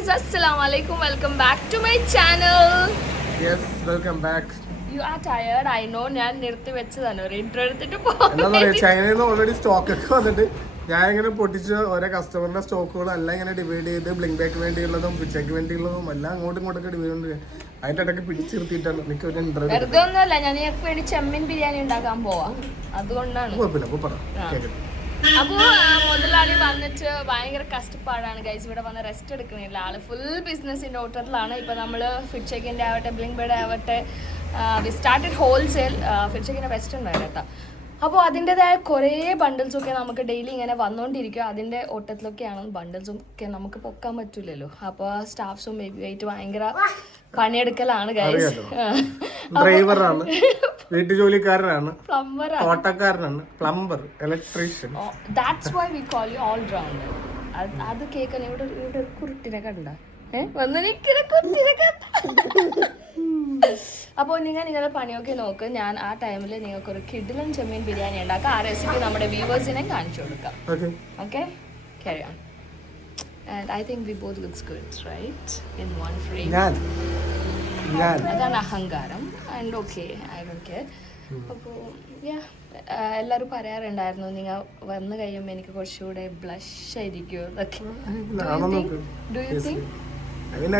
guys, Assalamualaikum. Welcome back to my channel. Yes, welcome back. You are tired, I know. ഞാൻ നിർത്തി വെച്ചതാണ് ഒരു intro എടുത്തിട്ട് എന്താ പറയാ, ചൈനയിൽ നിന്ന് ഓൾറെഡി സ്റ്റോക്ക് ഒക്കെ വന്നിട്ട് ഞാൻ ഇങ്ങനെ പൊട്ടിച്ച് ഓരോ കസ്റ്റമറിന്റെ സ്റ്റോക്കുകളെല്ലാം ഇങ്ങനെ ഡിവൈഡ് ചെയ്ത് ബ്ലിങ്ക് ബാക്ക് വേണ്ടിയുള്ളതും പിച്ചയ്ക്ക് വേണ്ടിയുള്ളതും എല്ലാം അങ്ങോട്ടും ഇങ്ങോട്ടൊക്കെ ഡിവൈഡ് ഉണ്ട്. അതിന്റെ ഇടയ്ക്ക് പിടിച്ചിരുത്തിയിട്ടാണ് എനിക്ക് ഒരു ഇന്റർവ്യൂ. വെറുതെ ഒന്നുമല്ല, ഞാൻ നിങ്ങൾക്ക് വേണ്ടി ചെമ്മീൻ ബിരിയാണി ഉണ്ടാക്കാൻ പോവാ, അതുകൊണ്ടാണ്. കുഴപ്പമില്ല, പറ. അപ്പോ മുതലാളി വന്നിട്ട് ഭയങ്കര കഷ്ടപ്പാടാണ് ഗൈസ്. ഇവിടെ വന്ന് റെസ്റ്റ് എടുക്കുന്നില്ല, ആള് ഫുൾ ബിസിനസിന്റെ ഓട്ടത്തിലാണ്. ഇപ്പൊ നമ്മള് ഫിറ്റ് ചെക്കിന്റെ ആവട്ടെ ബ്ലിങ്ക് ബേഡ് ആവട്ടെ, വി സ്റ്റാർട്ടഡ് ഹോൾസെയിൽ. ഫിറ്റ് ചെക്കിന്റെ വെസ്റ്റ് ഉണ്ടായിരുന്നു കേട്ടോ. അപ്പോൾ അതിൻ്റെതായ കുറേ ബണ്ടിൽസൊക്കെ നമുക്ക് ഡെയിലി ഇങ്ങനെ വന്നുകൊണ്ടിരിക്കുക. അതിൻ്റെ ഓട്ടത്തിലൊക്കെയാണ് ബണ്ടിൽസും ഒക്കെ നമുക്ക് പൊക്കാൻ പറ്റില്ലല്ലോ. അപ്പോൾ സ്റ്റാഫ്സും ആയിട്ട് ഭയങ്കര പണിയെടുക്കലാണ് ഗൈസ്. ഡ്രൈവറാണ്, വീട്ടുജോലിക്കാരനാണ്, പ്ലംബർ, ഓട്ടക്കാരനാണ്, plumber, electrician. That's why we call you all rounder. അത് കേൾക്കാൻ ഇവിടെ ഒരു കുരുട്ടിനെ കണ്ട വന്ന് നിൽക്കുന്ന കുരുട്ടിനെ കണ്ട. അപ്പോൾ നിങ്ങളുടെ പണിയൊക്കെ നോക്ക്. ഞാൻ ആ ടൈമിൽ നിങ്ങൾക്കൊരു കിഡിലൻ ചെമ്മീൻ ബിരിയാണി ഉണ്ടാക്കാം. ആ റെസിപ്പി നമ്മുടെ വ്യൂവേഴ്സിനെ കാണിച്ചു കൊടുക്കാം. Okay, carry on. And I think we both looks good, right? In one frame. അതാണ് അഹങ്കാരം. And okay, I don't care. അപ്പോൾ എല്ലാവരും പറയാറുണ്ടായിരുന്നു നിങ്ങൾ വന്നു കഴിയുമ്പോൾ എനിക്ക് കുറച്ചുകൂടെ ബ്ലഷ് ആയിരിക്കും എന്നൊക്കെ. ഡു യു തിങ്ക്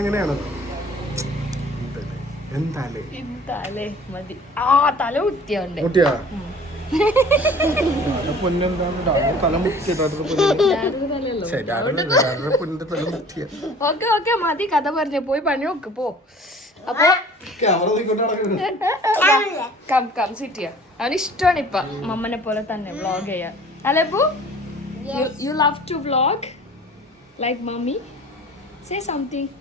അങ്ങനെയാണോ? എന്താലേ മതി. ആ തല കുത്തിയുണ്ട്. ഓക്കെ മതി, കഥ പറഞ്ഞ പോയി പണി നോക്ക് പോ. അപ്പൊ കം സിറ്റ് ചെയ്യാം. അവന് ഇഷ്ടമാണ് ഇപ്പൊ മമ്മനെ പോലെ തന്നെ വ്ളോഗ് ചെയ്യാൻ. അല്ലേ പോ? You love to vlog like mummy. Say something.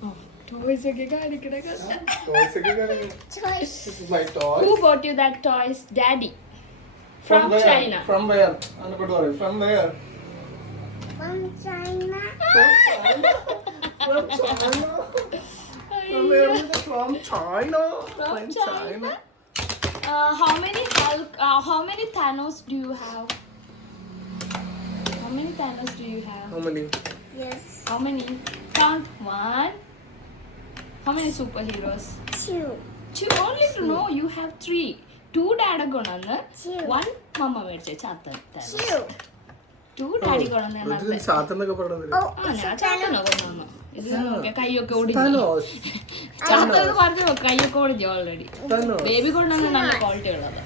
Toys ഒക്കെ കാണിക്കണ. Who bought you that toys? Daddy. From China. From where? From where? From China. From China. From China. From where? From China. From China. How many Thanos do you have? How many Thanos do you have? How many? Yes. How many? Count. 1. How many superheroes? 2 only to know. You have 3. 2 dad konannu. 1 mama medche chatan. 2 daddy konannu nanne. Chatan ennokke parayunnathu. ഞാൻ ചാത്തനോ കൊന്നു. ഇത് നോക്കിയ കൈയൊക്കെ ഒടിഞ്ഞു. ചാത്തത് പറഞ്ഞു, കൈയൊക്കെ ഒടിഞ്ഞു already. Baby കൊണ്ടാണ് നല്ല ക്വാളിറ്റി ഉള്ളത്.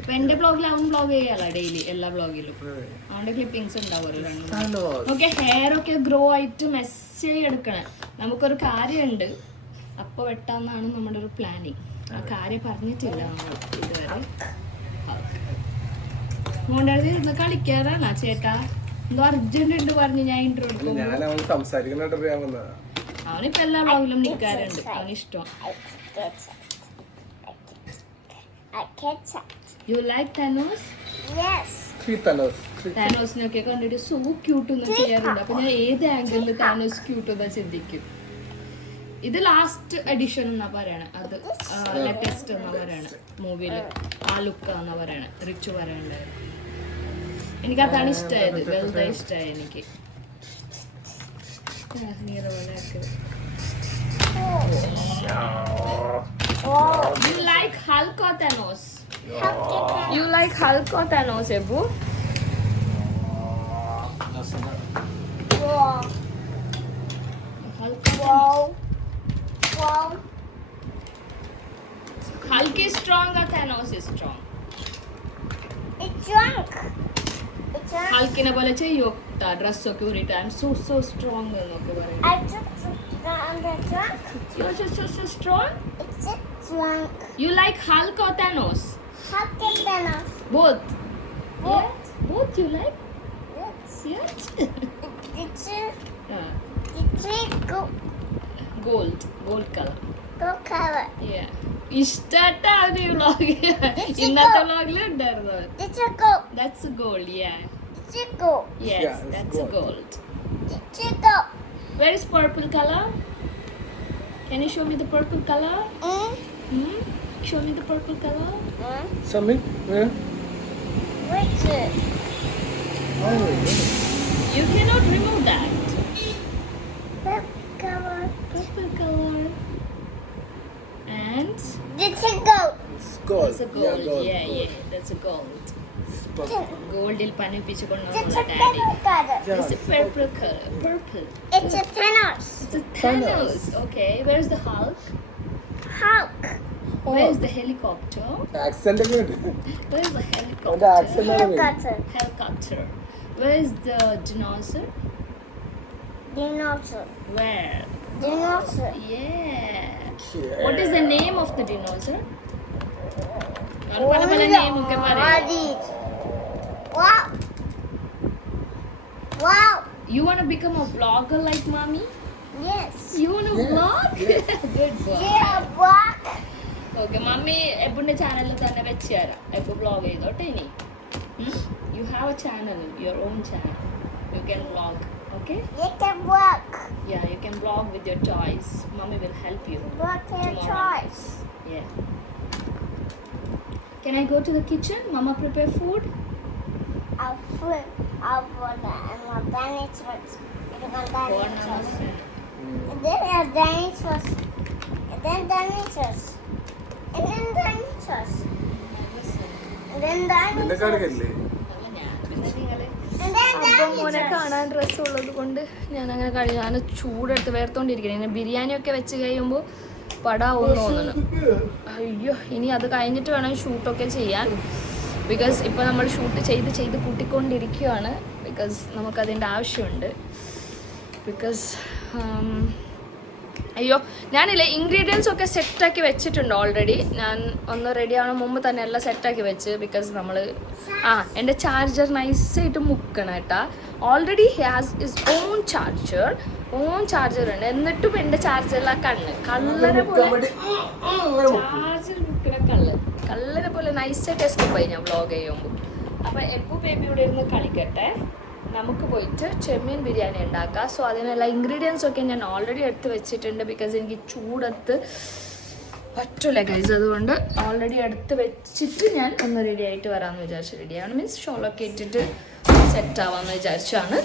ഇപ്പൊ എന്റെ ബ്ലോഗിൽ അവൻ ബ്ലോഗ് ചെയ്യാലോ ഡെയിലി, എല്ലാ ബ്ലോഗിലും. അവന്റെ ക്ലിപ്പിങ്സ് ഉണ്ടാവുമല്ലോ. ഓക്കെ, ഹെയർ ഒക്കെ ഗ്രോ ആയിട്ട് മെസ്സേജ് എടുക്കണേ. നമുക്കൊരു കാര്യമുണ്ട്, അപ്പൊ വെട്ടാന്നാണ് നമ്മുടെ ഒരു പ്ലാനിങ്. ആ കാര്യം പറഞ്ഞിട്ടില്ല നമ്മൾ ഇതുവരെ. മോൻ്റെ അടുത്ത് ഇരുന്ന് കളിക്കാറാണോ ചേട്ടാ? എന്തോ അർജന്റ് ഉണ്ട് പറഞ്ഞു ഞാൻ ഇന്റർവ്യൂ എടുക്കും. അവനിപ്പോ എല്ലാ ബ്ലോഗിലും നിൽക്കാറുണ്ട്, അവനിഷ്ടം. You like Thanos? Yes. താനോസിനൊക്കെ കണ്ടിട്ട് സോ ക്യൂട്ട് എന്ന് ചെയ്യാറുണ്ട്. അപ്പൊ ഞാൻ ഏത് ആംഗിളിൽ താനോസ് ക്യൂട്ട് എന്നാ ചിന്തിക്കും. ഇത് ലാസ്റ്റ് എഡിഷൻ എന്നാ പറയണേ, അത് ലേറ്റസ്റ്റ് എന്നാ പറയണേ. മൂവിയില് ആ ലുക്ക് എന്നാ പറയണേ, റിച്ചു പറയണ്ടായിരുന്നു. എനിക്ക് അതാണ് ഇഷ്ടമായത്, വെറുതെ ഇഷ്ടമായി എനിക്ക്. You like Hulk or Thanos? You like Hulk or Thanos, Ebu? Wow. Hulk. Wow. Wow. Hulk is strong or Thanos is strong? It's drunk. It's drunk. Hulkine പോലെ ചെയ്യോ ഡ്രസ് ഒക്കെ ഊരിട്ട് ഐ ആം സോ സ്ട്രോങ് എന്നൊക്കെ പറയും. I just drunk. You are so strong? It's drunk. You like Hulk or Thanos? Hulk and Thanos. Both. Both. Yeah? Both you like? Yes. Yes. It's Gold color. go color. Yeah. ഇഷ്ടാണ് ഈ vlog. ഇന്നത്തെ വ്ളോഗിൽ ഉണ്ടായിരുന്നു. It's a go. That's a gold, yeah. It's a go. Yes, Yeah, that's a gold. It's a go. Where is purple color? Can you show me the purple color? Show me the purple color. Something? Where? Which? You cannot remove that. Purple color. Purple color. And It's a goat. it's a gold. Yeah. That's a gold. Goldil പണിപ്പിച്ചു കൊണ്ടുവന്ന It's a daddy. purple color. It's a purple color. Purple. It's a Thanos. It's a Thanos. Okay. Where's the Hulk? Hulk. Where's the helicopter? Accent ഒക്കെ ഉണ്ട് Where's the അവന്റെ helicopter? Accent ആണ് main. Helicopter. Helicopter. Where's the dinosaur? Dinosaur. Where? Dinosaur. Yeah. Yeah. What is the name of the dinosaur? പല name ഒക്കെ പറയൂ. Body. Wow. Wow. You want to become a vlogger like mommy? Yes. You want to vlog? Good boy. Yeah, walk. Okay, mummy എബുന്റെ ചാനലിൽ തന്നെ വെച്ച് തരാം. എബു vlog ചെയ്തോട്ടെ ഇനി. You have a channel, your own channel. You can vlog, okay? You can walk. Yeah, you can vlog with your toys. Mommy will help you. Walk your Tomorrow. toys. Yeah. Can I go to the kitchen? Mama prepare food? I'll flip. I'll put that and my dinosaurs. And then dinosaurs. And then dinosaurs. And then dinosaurs. And then dinosaurs. And then നിന്റെ dinosaurs. കടകല്ലേ And then അപ്പം മോനെ dinosaurs. കാണാൻ dress ഉള്ളത് കൊണ്ട് ഞാൻ അങ്ങനെ കഴിഞ്ഞു. ഞാൻ ചൂടെടുത്ത് വേർത്തോണ്ടിരിക്കണം. ഇങ്ങനെ ബിരിയാണി ഒക്കെ വെച്ച് കഴിയുമ്പോൾ പടാവും തോന്നുന്നു. അയ്യോ, ഇനി അത് കഴിഞ്ഞിട്ട് വേണം ഷൂട്ടൊക്കെ ചെയ്യാൻ. ബിക്കോസ് ഇപ്പോൾ നമ്മൾ ഷൂട്ട് ചെയ്ത് കൂട്ടിക്കൊണ്ടിരിക്കുകയാണ്. ബിക്കോസ് നമുക്കതിൻ്റെ ആവശ്യമുണ്ട്. ബിക്കോസ് അയ്യോ, ഞാനില്ലേ ഇൻഗ്രീഡിയൻസ് ഒക്കെ സെറ്റാക്കി വെച്ചിട്ടുണ്ട് ഓൾറെഡി. ഞാൻ ഒന്ന് റെഡി ആവണ മുമ്പ് തന്നെ എല്ലാം സെറ്റാക്കി വെച്ച്. ബിക്കോസ് നമ്മൾ എൻ്റെ ചാർജർ നൈസായിട്ട് മുക്കണം കേട്ടാ. Already has is on charger ഉണ്ട്. എന്നിട്ടും എൻ്റെ ചാർജറിലാ കള്ളനെ പോലെ ചാർജർ മുക്കണ കള്ളനെ പോലെ നൈസായിട്ട് എസ്കേപ്പ് ആയി ഞാൻ വ്ളോഗ് ചെയ്യുമ്പോൾ. അപ്പോൾ എപ്പോ ബേബി ഇവിടെ ഇരുന്ന് കളിക്കട്ടെ, നമുക്ക് പോയിട്ട് ചെമ്മീൻ ബിരിയാണി ഉണ്ടാക്കാം. സോ അതിനുള്ള ഇൻഗ്രീഡിയൻസ് ഒക്കെ ഞാൻ ഓൾറെഡി എടുത്ത് വെച്ചിട്ടുണ്ട്. ബിക്കോസ് എനിക്ക് ചൂടത്ത് പറ്റില്ല ഗൈസ്. അതുകൊണ്ട് ഓൾറെഡി എടുത്ത് വെച്ചിട്ട് ഞാൻ ഒന്ന് റെഡി ആയിട്ട് വരാമെന്ന് വിചാരിച്ചു. റെഡിയാണ് മീൻസ് ഷോളൊക്കെ ഇട്ടിട്ട് സെറ്റ് ആവാമെന്ന് വിചാരിച്ചാണ്.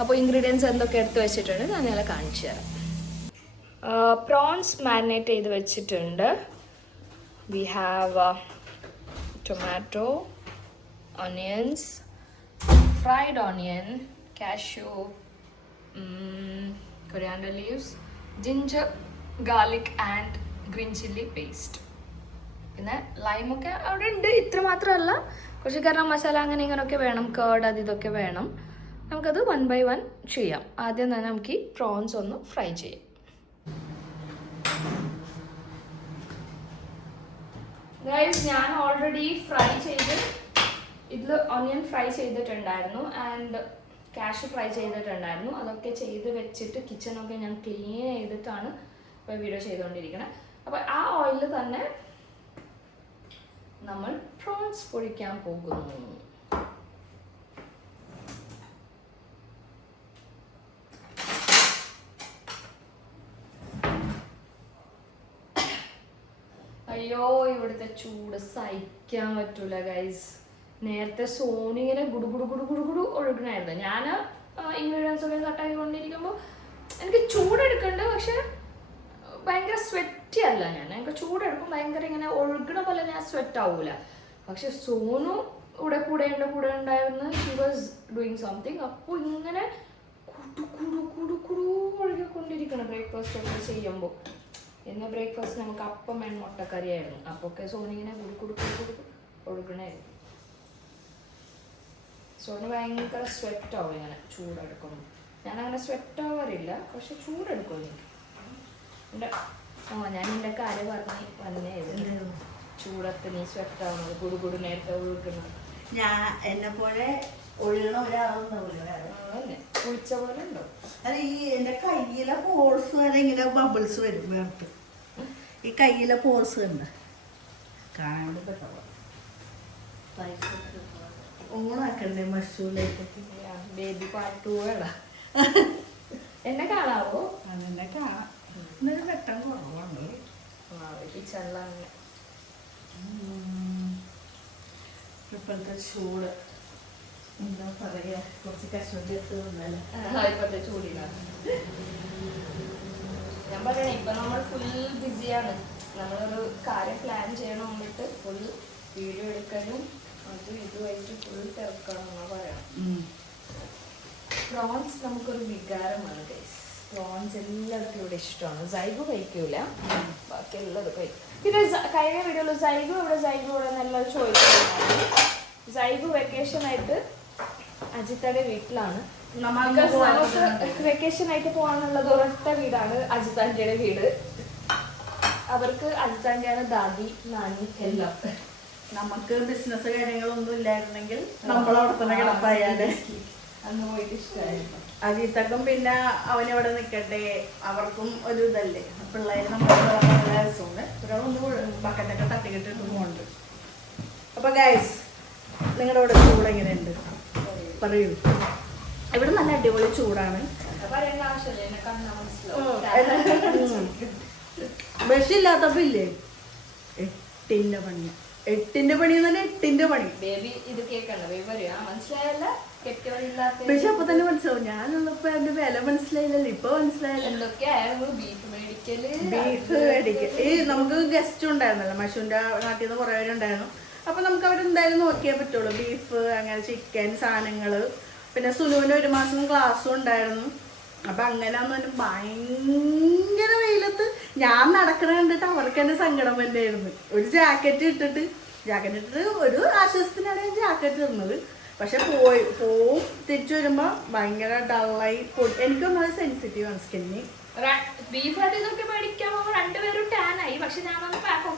അപ്പോൾ ഇൻഗ്രീഡിയൻസ് എന്തൊക്കെ എടുത്ത് വെച്ചിട്ടുണ്ട് ഞാൻ നിങ്ങളെ കാണിച്ചു തരാം. പ്രോൺസ് മാരിനേറ്റ് ചെയ്ത് വെച്ചിട്ടുണ്ട്. We have tomato, onions, fried onion, cashew, coriander leaves, ginger, garlic and green chilli paste. പിന്നെ ലൈമൊക്കെ അവിടെ ഉണ്ട്. ഇത്ര മാത്രമല്ല, കുറച്ച് ഗരം മസാല അങ്ങനെ ഇങ്ങനെയൊക്കെ വേണം. കേർഡ് അത് ഇതൊക്കെ വേണം. നമുക്കത് 1 by 1 ചെയ്യാം. ആദ്യം തന്നെ നമുക്ക് ഈ പ്രോൺസ് ഒന്ന് ഫ്രൈ ചെയ്യാം. ഗൈസ്, ഞാൻ ഓൾറെഡി ഫ്രൈ ചെയ്ത് ഇതിൽ ഓണിയൻ ഫ്രൈ ചെയ്തിട്ടുണ്ടായിരുന്നു ആൻഡ് കാഷ്യൂ ഫ്രൈ ചെയ്തിട്ടുണ്ടായിരുന്നു. അതൊക്കെ ചെയ്ത് വെച്ചിട്ട് കിച്ചണൊക്കെ ഞാൻ ക്ലീൻ ചെയ്തിട്ടാണ് ഇപ്പോൾ വീഡിയോ ചെയ്തുകൊണ്ടിരിക്കുന്നത്. അപ്പോൾ ആ ഓയിലിൽ തന്നെ നമ്മൾ പ്രോൺസ് പൊരിക്കാൻ പോകുന്നു. അയ്യോ, ഇവിടുത്തെ ചൂട് സഹിക്കാൻ പറ്റൂല ഗൈസ്. നേരത്തെ സോനിങ്ങനെ ഗുഡു ഒഴുകണായിരുന്നു. ഞാൻ ഇൻഗ്രീഡിയൻസ് ഒക്കെ കട്ടാക്കി കൊണ്ടിരിക്കുമ്പോൾ എനിക്ക് ചൂടെടുക്കണ്ട്. പക്ഷെ ഭയങ്കര സ്വെറ്റി അല്ല ഞാൻ. എനിക്ക് ചൂടെടുക്കും ഭയങ്കര ഇങ്ങനെ ഒഴുകണ പോലെ ഞാൻ സ്വെറ്റ് ആവൂല. പക്ഷെ സോനു കൂടെ ഉണ്ടായിരുന്നു. He was doing something. അപ്പോൾ ഇങ്ങനെ കുടു ഒഴുകിക്കൊണ്ടിരിക്കണം ബ്രേക്ക്ഫാസ്റ്റ് ഒക്കെ ചെയ്യുമ്പോൾ. ഇന്ന് ബ്രേക്ക്ഫാസ്റ്റ് നമുക്ക് അപ്പം ആൻഡ് മുട്ടക്കറിയായിരുന്നു. അപ്പോൾ ഒക്കെ സോനിങ്ങനെ കുടു ഒഴുകണായിരുന്നു. സോന് ഭയങ്കര സ്വെറ്റ് ആവും ഇങ്ങനെ ചൂടെടുക്കുമ്പോൾ. ഞാനങ്ങനെ സ്വെറ്റ് ആവാറില്ല, പക്ഷെ ചൂടെടുക്കും എനിക്ക്. ഞാൻ എൻ്റെ കാര്യം പറഞ്ഞ് വന്നേ ചൂടത്ത് നീ സ്വെറ്റ് ആവുന്നത് കുടു നേരത്തെ ഒഴുകുന്നത്. ഞാൻ എന്നെ പോലെ ഒഴുകണ ഒരാളൊന്നും കുളിച്ച പോലെ ഉണ്ടോ? അത് ഈ എൻ്റെ കയ്യിലെ പോൾസ് വരെ ഇങ്ങനെ ബബിൾസ് വരും വേർത്ത്. ഈ കയ്യിലെ പോൾസ് ഉണ്ട് കാണാണ്ട് പെട്ടത്. ഓണാക്കണ്ടേ മഷൂലേക്ക് ബേബി പാട്ട് വേടാ. എന്നെ കാണാവോ? അതെന്നെ കാണാം. ഇന്നൊരു വെട്ടം കുറവാണ് കിച്ചണിലാണ്. ഇപ്പോഴത്തെ ചൂട് എന്താ പറയാ, കുറച്ച് കശ്മീരി എടുത്ത് തന്നാലേ. ഇപ്പത്തെ ചൂടിലാണ്. ഞാൻ പറയണേ ഇപ്പൊ നമ്മൾ ഫുൾ ബിസിയാണ്. നമ്മളൊരു കാര്യം പ്ലാൻ ചെയ്യണം മുമ്പിട്ട് ഫുൾ വീഡിയോ എടുക്കാനും അതും ഇതുമായിട്ട് ഫുൾ തിരക്കണം പറയാം. പ്രോൺസ് നമുക്കൊരു വികാരമാണ് ഗൈസ്. പ്രോൺസ് എല്ലാവർക്കും ഇവിടെ ഇഷ്ടമാണ്. സൈഗു കഴിക്കൂല, ബാക്കി എല്ലാവരും കഴിക്കും. പിന്നെ കഴിഞ്ഞ വീഡിയോയിൽ സൈഗു ഇവിടെ നല്ല ചോദിക്കുന്നുണ്ടായിരുന്നു. സൈഗു വെക്കേഷൻ ആയിട്ട് അജിത്തയുടെ വീട്ടിലാണ്. നമുക്ക് വെക്കേഷൻ ആയിട്ട് പോകാനുള്ളത് ഒരൊറ്റ വീടാണ്, അജിത്താൻ്റെയുടെ വീട്. അവർക്ക് അജിത്താൻ്റെയാണ് ദാദി നാനി എല്ലാം. നമുക്ക് ബിസിനസ് കാര്യങ്ങളൊന്നും ഇല്ലായിരുന്നെങ്കിൽ നമ്മളവിടെ തന്നെ കിടപ്പായാലേ. അന്ന് പോയിട്ട് ഇഷ്ടമായിരുന്നു. അജിത്തക്കും പിന്നെ അവനവിടെ നിൽക്കട്ടെ, അവർക്കും ഒരു ഇതല്ലേ. പിള്ളേർ നമ്മുടെ നല്ല രസമുണ്ട്. ഒരാളൊന്ന് ബക്കറ്റൊക്കെ തട്ടിക്കിട്ടിട്ട് പോകുന്നുണ്ട്. അപ്പൊ ഗൈസ്, നിങ്ങളുടെ ഇവിടെ ചൂട് എങ്ങനെയുണ്ട് പറയൂ. ഇവിടെ നല്ല അടിപൊളി ചൂടാണ്. പറയേണ്ട ആവശ്യമില്ല, എന്നെ കണ്ടാൽ മനസ്സിലാവും. ബസ്സില്ലാത്തപ്പോ ഇല്ലേ 8ന്റെ പണി. 8ന്റെ പണി എന്ന് പറഞ്ഞാൽ 8ന്റെ പണി. ബേബി ഇത് കേൾക്കണ്ട, ബേബി പറയാ മനസ്സിലായല്ല കെട്ടിയവരില്ലാത്ത. പക്ഷെ അപ്പൊ തന്നെ മനസ്സിലാവും. ഞാനുള്ളപ്പോ അതിന്റെ വില മനസ്സിലായില്ലല്ലോ, ഇപ്പൊ മനസ്സിലായില്ല. എന്തൊക്കെയായിരുന്നു ബീഫ് മേടിക്കല്, ബീഫ് മേടിക്കൽ. നമുക്ക് ഗസ്റ്റ് ഉണ്ടായിരുന്നല്ലോ, മഷുവിന്റെ നാട്ടിൽ നിന്ന് കുറെ പേരുണ്ടായിരുന്നു. അപ്പൊ നമുക്ക് അവരെന്തായാലും നോക്കിയേ പറ്റുള്ളൂ. ബീഫ്, അങ്ങനെ ചിക്കൻ സാധനങ്ങള്. പിന്നെ സുനുവിന് 1 മാസം ക്ലാസ്സും ഉണ്ടായിരുന്നു. അപ്പൊ അങ്ങനെ ഭയങ്കര വെയിലത്ത് ഞാൻ നടക്കണ കണ്ടിട്ട് അവർക്ക് തന്നെ സങ്കടം തന്നെയായിരുന്നു. ഒരു ജാക്കറ്റ് ഇട്ടിട്ട് ഒരു ആശ്വാസത്തിനാണ് ഞാൻ ജാക്കറ്റ് ഇടുന്നത്. പക്ഷെ പോവും തിരിച്ചു വരുമ്പോ ഭയങ്കര ഡള്ളായി. എനിക്കൊന്നും സെൻസിറ്റീവ് ആണ് സ്കിന്നി. ബീഫ് ഇതൊക്കെ മേടിക്കാൻ രണ്ടുപേരും ടാൻ ആയി. പക്ഷെ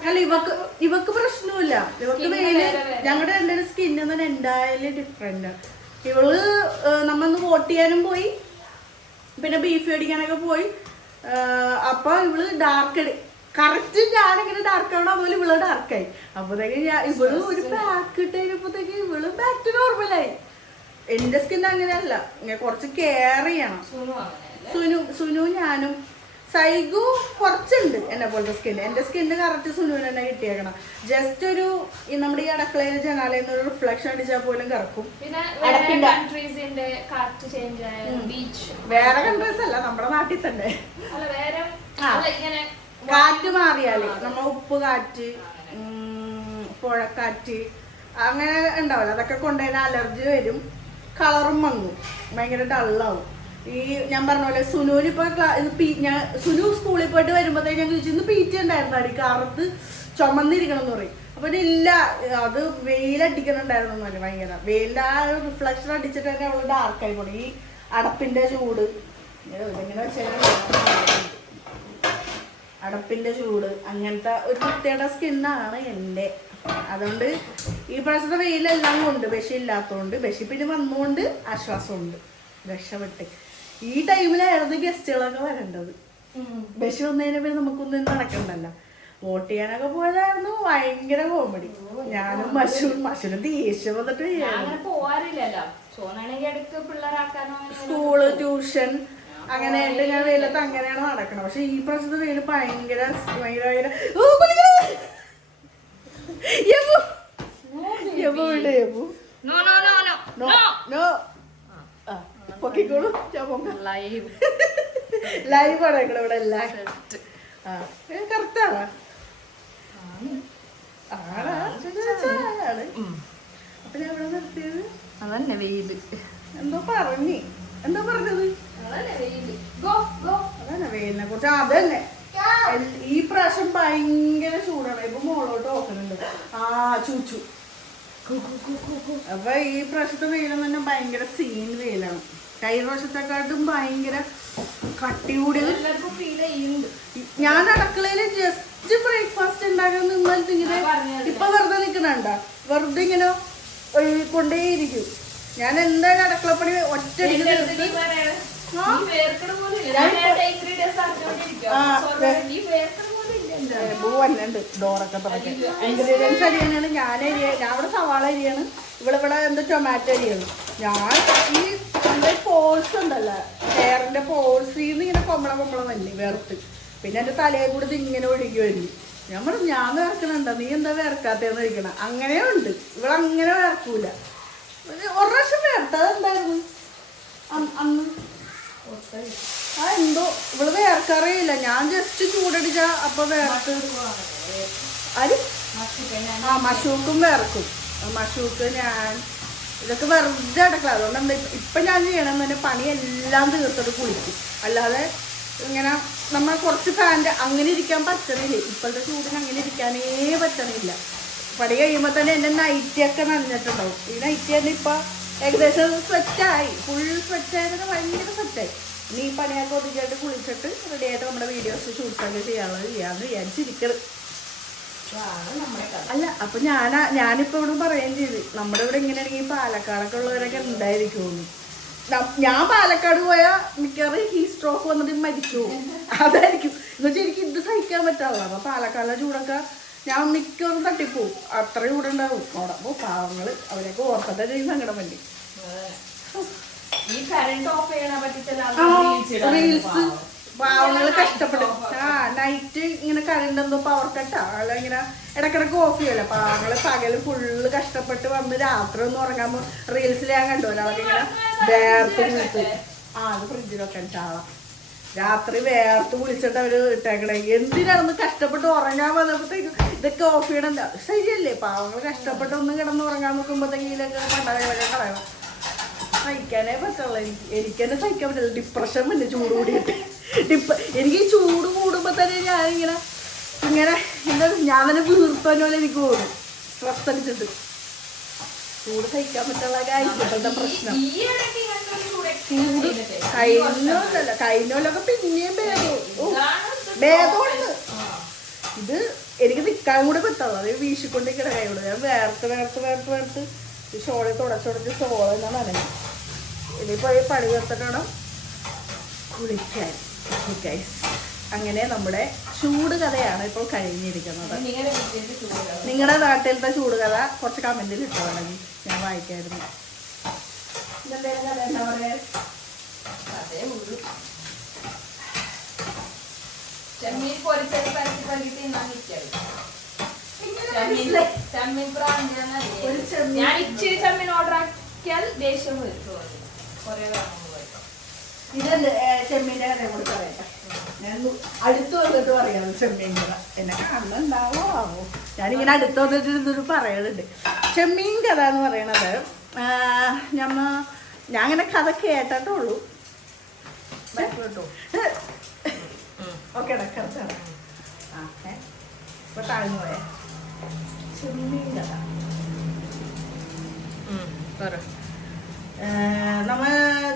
അല്ല, ഇവക്ക് പ്രശ്നമില്ല. ഇവക്ക് വെയില് ഞങ്ങളുടെ രണ്ടുപേരും സ്കിന്നൊന്നും എന്തായാലും ഡിഫറെന്റ്. ഇവള് നമ്മൊന്ന് വോട്ട് ചെയ്യാനും പോയി, പിന്നെ ബീഫ് മേടിക്കാനൊക്കെ പോയി. അപ്പൊ ഇവള് ഡാർക്ക് കറക്റ്റ് ഞാനിങ്ങനെ ഡാർക്ക് ആവണം, അതുപോലെ ഇവള് ഡാർക്കായി. അപ്പോഴത്തേക്ക് ഇവള് ഒരു പാക്ക് ഇട്ട് കഴിഞ്ഞപ്പോഴത്തേക്ക് ഇവള് ബാക്ക് ടു നോർമലായി. എന്റെ സ്കിൻ അങ്ങനെയല്ല, കുറച്ച് കെയർ ചെയ്യണം. സുനു ഞാനും സൈഗു കുറച്ചുണ്ട് എന്നെ പോലത്തെ സ്കിൻ. എന്റെ സ്കിന്ന് കറക്റ്റ് സുനുവിന് തന്നെ കിട്ടിയേക്കണം. ജസ്റ്റ് ഒരു നമ്മുടെ ഈ അടക്കളയിൽ ജനാലയിൽ നിന്ന് ഒരു റിഫ്ലക്ഷൻ അടിച്ചാൽ പോലും കറക്കും. വേറെ കൺട്രീസ് അല്ല, നമ്മുടെ നാട്ടിൽ തന്നെ. കാറ്റ് മാറിയാലേ നമ്മ ഉപ്പ് കാറ്റ്, പുഴക്കാറ്റ് അങ്ങനെ ഉണ്ടാവില്ല, അതൊക്കെ കൊണ്ടുപോയി അലർജി വരും. കളറും മങ്ങും, ഭയങ്കര ഡള്ളാവും. ഈ ഞാൻ പറഞ്ഞ പോലെ സുനുവിന് ഇപ്പൊ സുനു സ്കൂളിൽ പോയിട്ട് വരുമ്പോഴത്തേക്ക് ഞാൻ ചോദിച്ചു, ഇന്ന് പീറ്റി ഉണ്ടായിരുന്നു അടി കറുത്ത് ചുമന്നിരിക്കണം എന്ന് പറയും. അപ്പൊ ഇല്ല, അത് വെയിലടിക്കുന്നുണ്ടായിരുന്നു പറഞ്ഞു. ഭയങ്കര വെയിലിന്റെ ആ റിഫ്ലക്ഷൻ അടിച്ചിട്ട് തന്നെ അവള് ഡാർക്കായി പോയി. ഈ അടപ്പിന്റെ ചൂട് ഇങ്ങനെ വെച്ചാൽ അടപ്പിന്റെ ചൂട് അങ്ങനത്തെ ഒരു പ്രത്യേക സ്കിന്നാണ് എൻ്റെ. അതുകൊണ്ട് ഈ പ്രാവശ്യത്തെ വെയിലെല്ലാം കൊണ്ട് ബഷി ഇല്ലാത്തതുകൊണ്ട്, ബഷി പിന്നെ വന്നുകൊണ്ട് ആശ്വാസമുണ്ട്, രക്ഷപ്പെട്ട്. ഈ ടൈമിലായിരുന്നു ഗസ്റ്റുകളൊക്കെ വരേണ്ടത്. ബഷി വന്നതിന് പിന്നെ നമുക്കൊന്നും നടക്കണ്ടല്ലോ. വോട്ട് ചെയ്യാനൊക്കെ പോയതായിരുന്നു ഭയങ്കര കോമഡി. ഞാനും മഷുനും ദേഷ്യം വന്നിട്ട് സ്കൂള് ട്യൂഷൻ അങ്ങനെയായിട്ട് ഞാൻ വെയിലത്ത് അങ്ങനെയാണ് നടക്കണം. പക്ഷെ ഈ പ്രാവശ്യത്തെ വെയിൽ ഭയങ്കര ഭയങ്കര പൊക്കിക്കോളൂ. ലൈവ് ആണ് ഇവിടെ എല്ലാം. കറക്റ്റാണ്. അപ്പൊ ഞാൻ ഇവിടെ നിർത്തിയത് അതന്നെ വെയില്. എന്താ പറഞ്ഞത് അതന്നെ വെയിലിനെ കുറിച്ച്. അതന്നെ ഈ പ്രാവശ്യം ഭയങ്കര ചൂടാണ്. ഇപ്പൊ മോളോട്ട് നോക്കുന്നുണ്ട്. ചൂച്ചു. അപ്പൊ ഈ പ്രാവശ്യത്തെ വെയിലെന്ന് പറഞ്ഞാൽ ഭയങ്കര സീൻ വെയിലാണ്. കഴിഞ്ഞ പ്രാവശ്യത്തെക്കാട്ടും ഭയങ്കര കട്ടി കൂടിയത്. ഞാൻ അടുക്കളയില് ജസ്റ്റ് ബ്രേക്ക്ഫാസ്റ്റ് ഉണ്ടാക്കാൻ നിന്നാൽ ഇങ്ങനെ ഇപ്പൊ വെറുതെ നിക്കണണ്ട, വെറുതെ ഇങ്ങനെ കൊണ്ടേയിരിക്കും. ഞാൻ എന്തായാലും അടുക്കളപ്പണി ഒറ്റയടിക്ക് വന്നുണ്ട്. ഡോറൊക്കെ തുറക്കാൻ ഇൻഗ്രീഡിയൻസ് അരിയാണ്. ഞാൻ അവിടെ സവാള അരിയാണ്, ഇവിടെ എന്തോ ടൊമാറ്റോ അരിയാണ്. ഞാൻ ഈ എന്താ പോൾസ് ഉണ്ടല്ലോ, ഹെയറിന്റെ പോൾസിന്ന് ഇങ്ങനെ കൊമ്പളം വല്ലേ വേർത്ത്. പിന്നെ എന്റെ തലയെ കൂടി ഇങ്ങനെ ഒഴുകി വരും. ഞാൻ പറഞ്ഞു, ഞാൻ വേർക്കണുണ്ടോ, നീ എന്താ വേർക്കാത്തേന്ന് ചോദിക്കണം. അങ്ങനെയുണ്ട്. ഇവിടെ അങ്ങനെ വേർക്കൂല. ഒരു പ്രാവശ്യം വേർത്തത് എന്തായിരുന്നു അന്ന്? എന്തോ ഇവള് വേർക്കറിയില്ല. ഞാൻ ജസ്റ്റ് ചൂടടിച്ച അപ്പൊ വേർത്ത്. ആര്? മഷൂക്കും വേർക്കും. മഷൂക്ക് ഞാൻ ഇതൊക്കെ വെറുതെ അടക്കള. അതുകൊണ്ട് എന്താ ഇപ്പൊ ഞാൻ ചെയ്യണമെന്ന് തന്നെ പണിയെല്ലാം തീർത്തിട്ട് കുളിക്കും. അല്ലാതെ ഇങ്ങനെ നമ്മൾ കുറച്ച് പാൻറ് അങ്ങനെ ഇരിക്കാൻ പറ്റണില്ല. ഇപ്പോഴത്തെ ചൂടിന് അങ്ങനെ ഇരിക്കാനേ പറ്റണില്ല. പണി കഴിയുമ്പോൾ തന്നെ എൻ്റെ നൈറ്റിയൊക്കെ നനഞ്ഞിട്ടുണ്ടാവും. ഈ നൈറ്റി തന്നെ ഇപ്പൊ ഏകദേശം സ്വെറ്റായി. ഫുൾ സ്വെറ്റായതൊക്കെ ഭയങ്കര സ്വെറ്റായി. ഇനി ഈ പണിയൊക്കെ ഒതുക്കിയായിട്ട് കുളിച്ചിട്ട് റെഡിയായിട്ട് നമ്മുടെ വീഡിയോസ് ഷൂട്ട്സൊക്കെ ചെയ്യാമെന്ന് വിചാരിച്ചിരിക്കരുത്. അല്ല അപ്പൊ ഞാനിപ്പോ ഇവിടെ പറയുകയും ചെയ്ത് നമ്മുടെ ഇവിടെ ഇങ്ങനെയാണെങ്കിൽ പാലക്കാടൊക്കെ ഉള്ളവരൊക്കെ ഉണ്ടായിരിക്കുമെന്ന്. ഞാൻ പാലക്കാട് പോയാൽ മിക്കവാറും ഹീ സ്ട്രോക്ക് വന്നിട്ട് മരിച്ചു പോകും. അതായിരിക്കും എന്ന് വെച്ചാൽ എനിക്ക് ഇത് സഹിക്കാൻ പറ്റാറില്ല. അപ്പൊ പാലക്കാടിലെ ചൂടൊക്കെ ഞാൻ മിക്കവാറും തട്ടിപ്പോവും. അത്ര ചൂടുണ്ടാവും അവിടെ. അപ്പോൾ പാവങ്ങള് അവരൊക്കെ ഓർത്തിട്ട് എനിക്ക് സങ്കടം വേണ്ടി. റീൽസ് പാവങ്ങള് കഷ്ടപ്പെടും. നൈറ്റ് ഇങ്ങനെ കറണ്ട് എന്തോ പവർ കട്ടാ അല്ല ഇങ്ങനെ ഇടക്കിടക്ക് ഓഫ് ചെയ്യല്ലോ. പാവങ്ങള് പകല് ഫുള്ള് കഷ്ടപ്പെട്ട് വന്ന് രാത്രി ഒന്ന് ഉറങ്ങാമ്പോ റീൽസിൽ ഞാൻ കണ്ടു ഒരാളൊക്കെ ഇങ്ങനെ വേർത്ത് കുളിച്ച്. അത് ഫ്രിഡ്ജിലൊക്കെ ചാള രാത്രി വേർത്ത് കുളിച്ചിട്ട് അവര് ഇട്ടേക്കണേ. എന്തിനാണെന്ന് കഷ്ടപ്പെട്ട് ഉറങ്ങാൻ വന്നപ്പോഴത്തേക്കും ഇതൊക്കെ ഓഫ് ചെയ്യണം. ശരിയല്ലേ? പാവങ്ങൾ കഷ്ടപ്പെട്ട് ഒന്ന് കിടന്ന് ഉറങ്ങാൻ നോക്കുമ്പോഴത്തേക്കും ഇതിലൊക്കെ പണ്ടാകളൊക്കെ കളയണം. സഹിക്കാനേ പറ്റുള്ളൂ. എനിക്ക് തന്നെ സഹിക്കാൻ പറ്റില്ല. ഡിപ്രഷൻ പിന്നെ ചൂട് കൂടിയിട്ട് എനിക്ക് ഈ ചൂട് കൂടുമ്പോൾ തന്നെ ഞാനിങ്ങനെ എന്താ ഞാൻ തന്നെ വീർപ്പന്നെ പോലെ എനിക്ക് തോന്നും. സ്ട്രെസ് അടിച്ചിട്ട് ചൂട് സഹിക്കാൻ പറ്റുള്ള ഇപ്പോഴത്തെ പ്രശ്നം. ചൂട് കഴിഞ്ഞോലൊക്കെ പിന്നെയും ഭേദമുണ്ട്. ഇത് എനിക്ക് നിൽക്കാൻ കൂടെ പറ്റുള്ളൂ. അത് വീശിക്കൊണ്ടിരിക്കണ കൈയോട് ഞാൻ വേർത്ത് ഈ ഷോളെ തുടച്ചുടച്ച് ഷോളെ ഞാൻ നനഞ്ഞു. ഇനിയിപ്പോൾ ഈ പണി തീർത്തിട്ടാണ് കുളിക്കാൻ. അങ്ങനെ നമ്മുടെ ചൂട് കഥയാണ് ഇപ്പോൾ കഴിഞ്ഞിരിക്കുന്നത്. നിങ്ങളുടെ നാട്ടിലത്തെ ചൂട് കഥ കുറച്ച് കമന്റിൽ ഇട്ടുവാണെങ്കിൽ ഞാൻ വായിക്കായിരുന്നു. ഇതെന്തേലും കഥ എന്താ പറയാ? ഞാൻ ഇച്ചിരി ചെമ്മീൻ ഓർഡർ ആക്കിയാൽ ദേഷ്യം വരും. ഇതെന്ത് ചെമ്മീൻ്റെ കഥ കൂടി പറയട്ടെ. ഞാൻ അടുത്ത് വന്നിട്ട് പറയാം ചെമ്മീൻ കഥ. എന്നെ കാണുന്നുണ്ടാവോ ആവോ? ഞാനിങ്ങനെ അടുത്ത് വന്നിട്ട് ഇതൊരു പറയലുണ്ട്. ചെമ്മീൻ കഥ എന്ന് പറയണത് ഞാൻ അങ്ങനെ കഥ കേട്ടിട്ടുള്ളൂ. ഓക്കെ കറക്റ്റാണ്. ഇപ്പൊ താഴ്ന്നു പോയ ചെമ്മീൻ കഥ. നമ്മ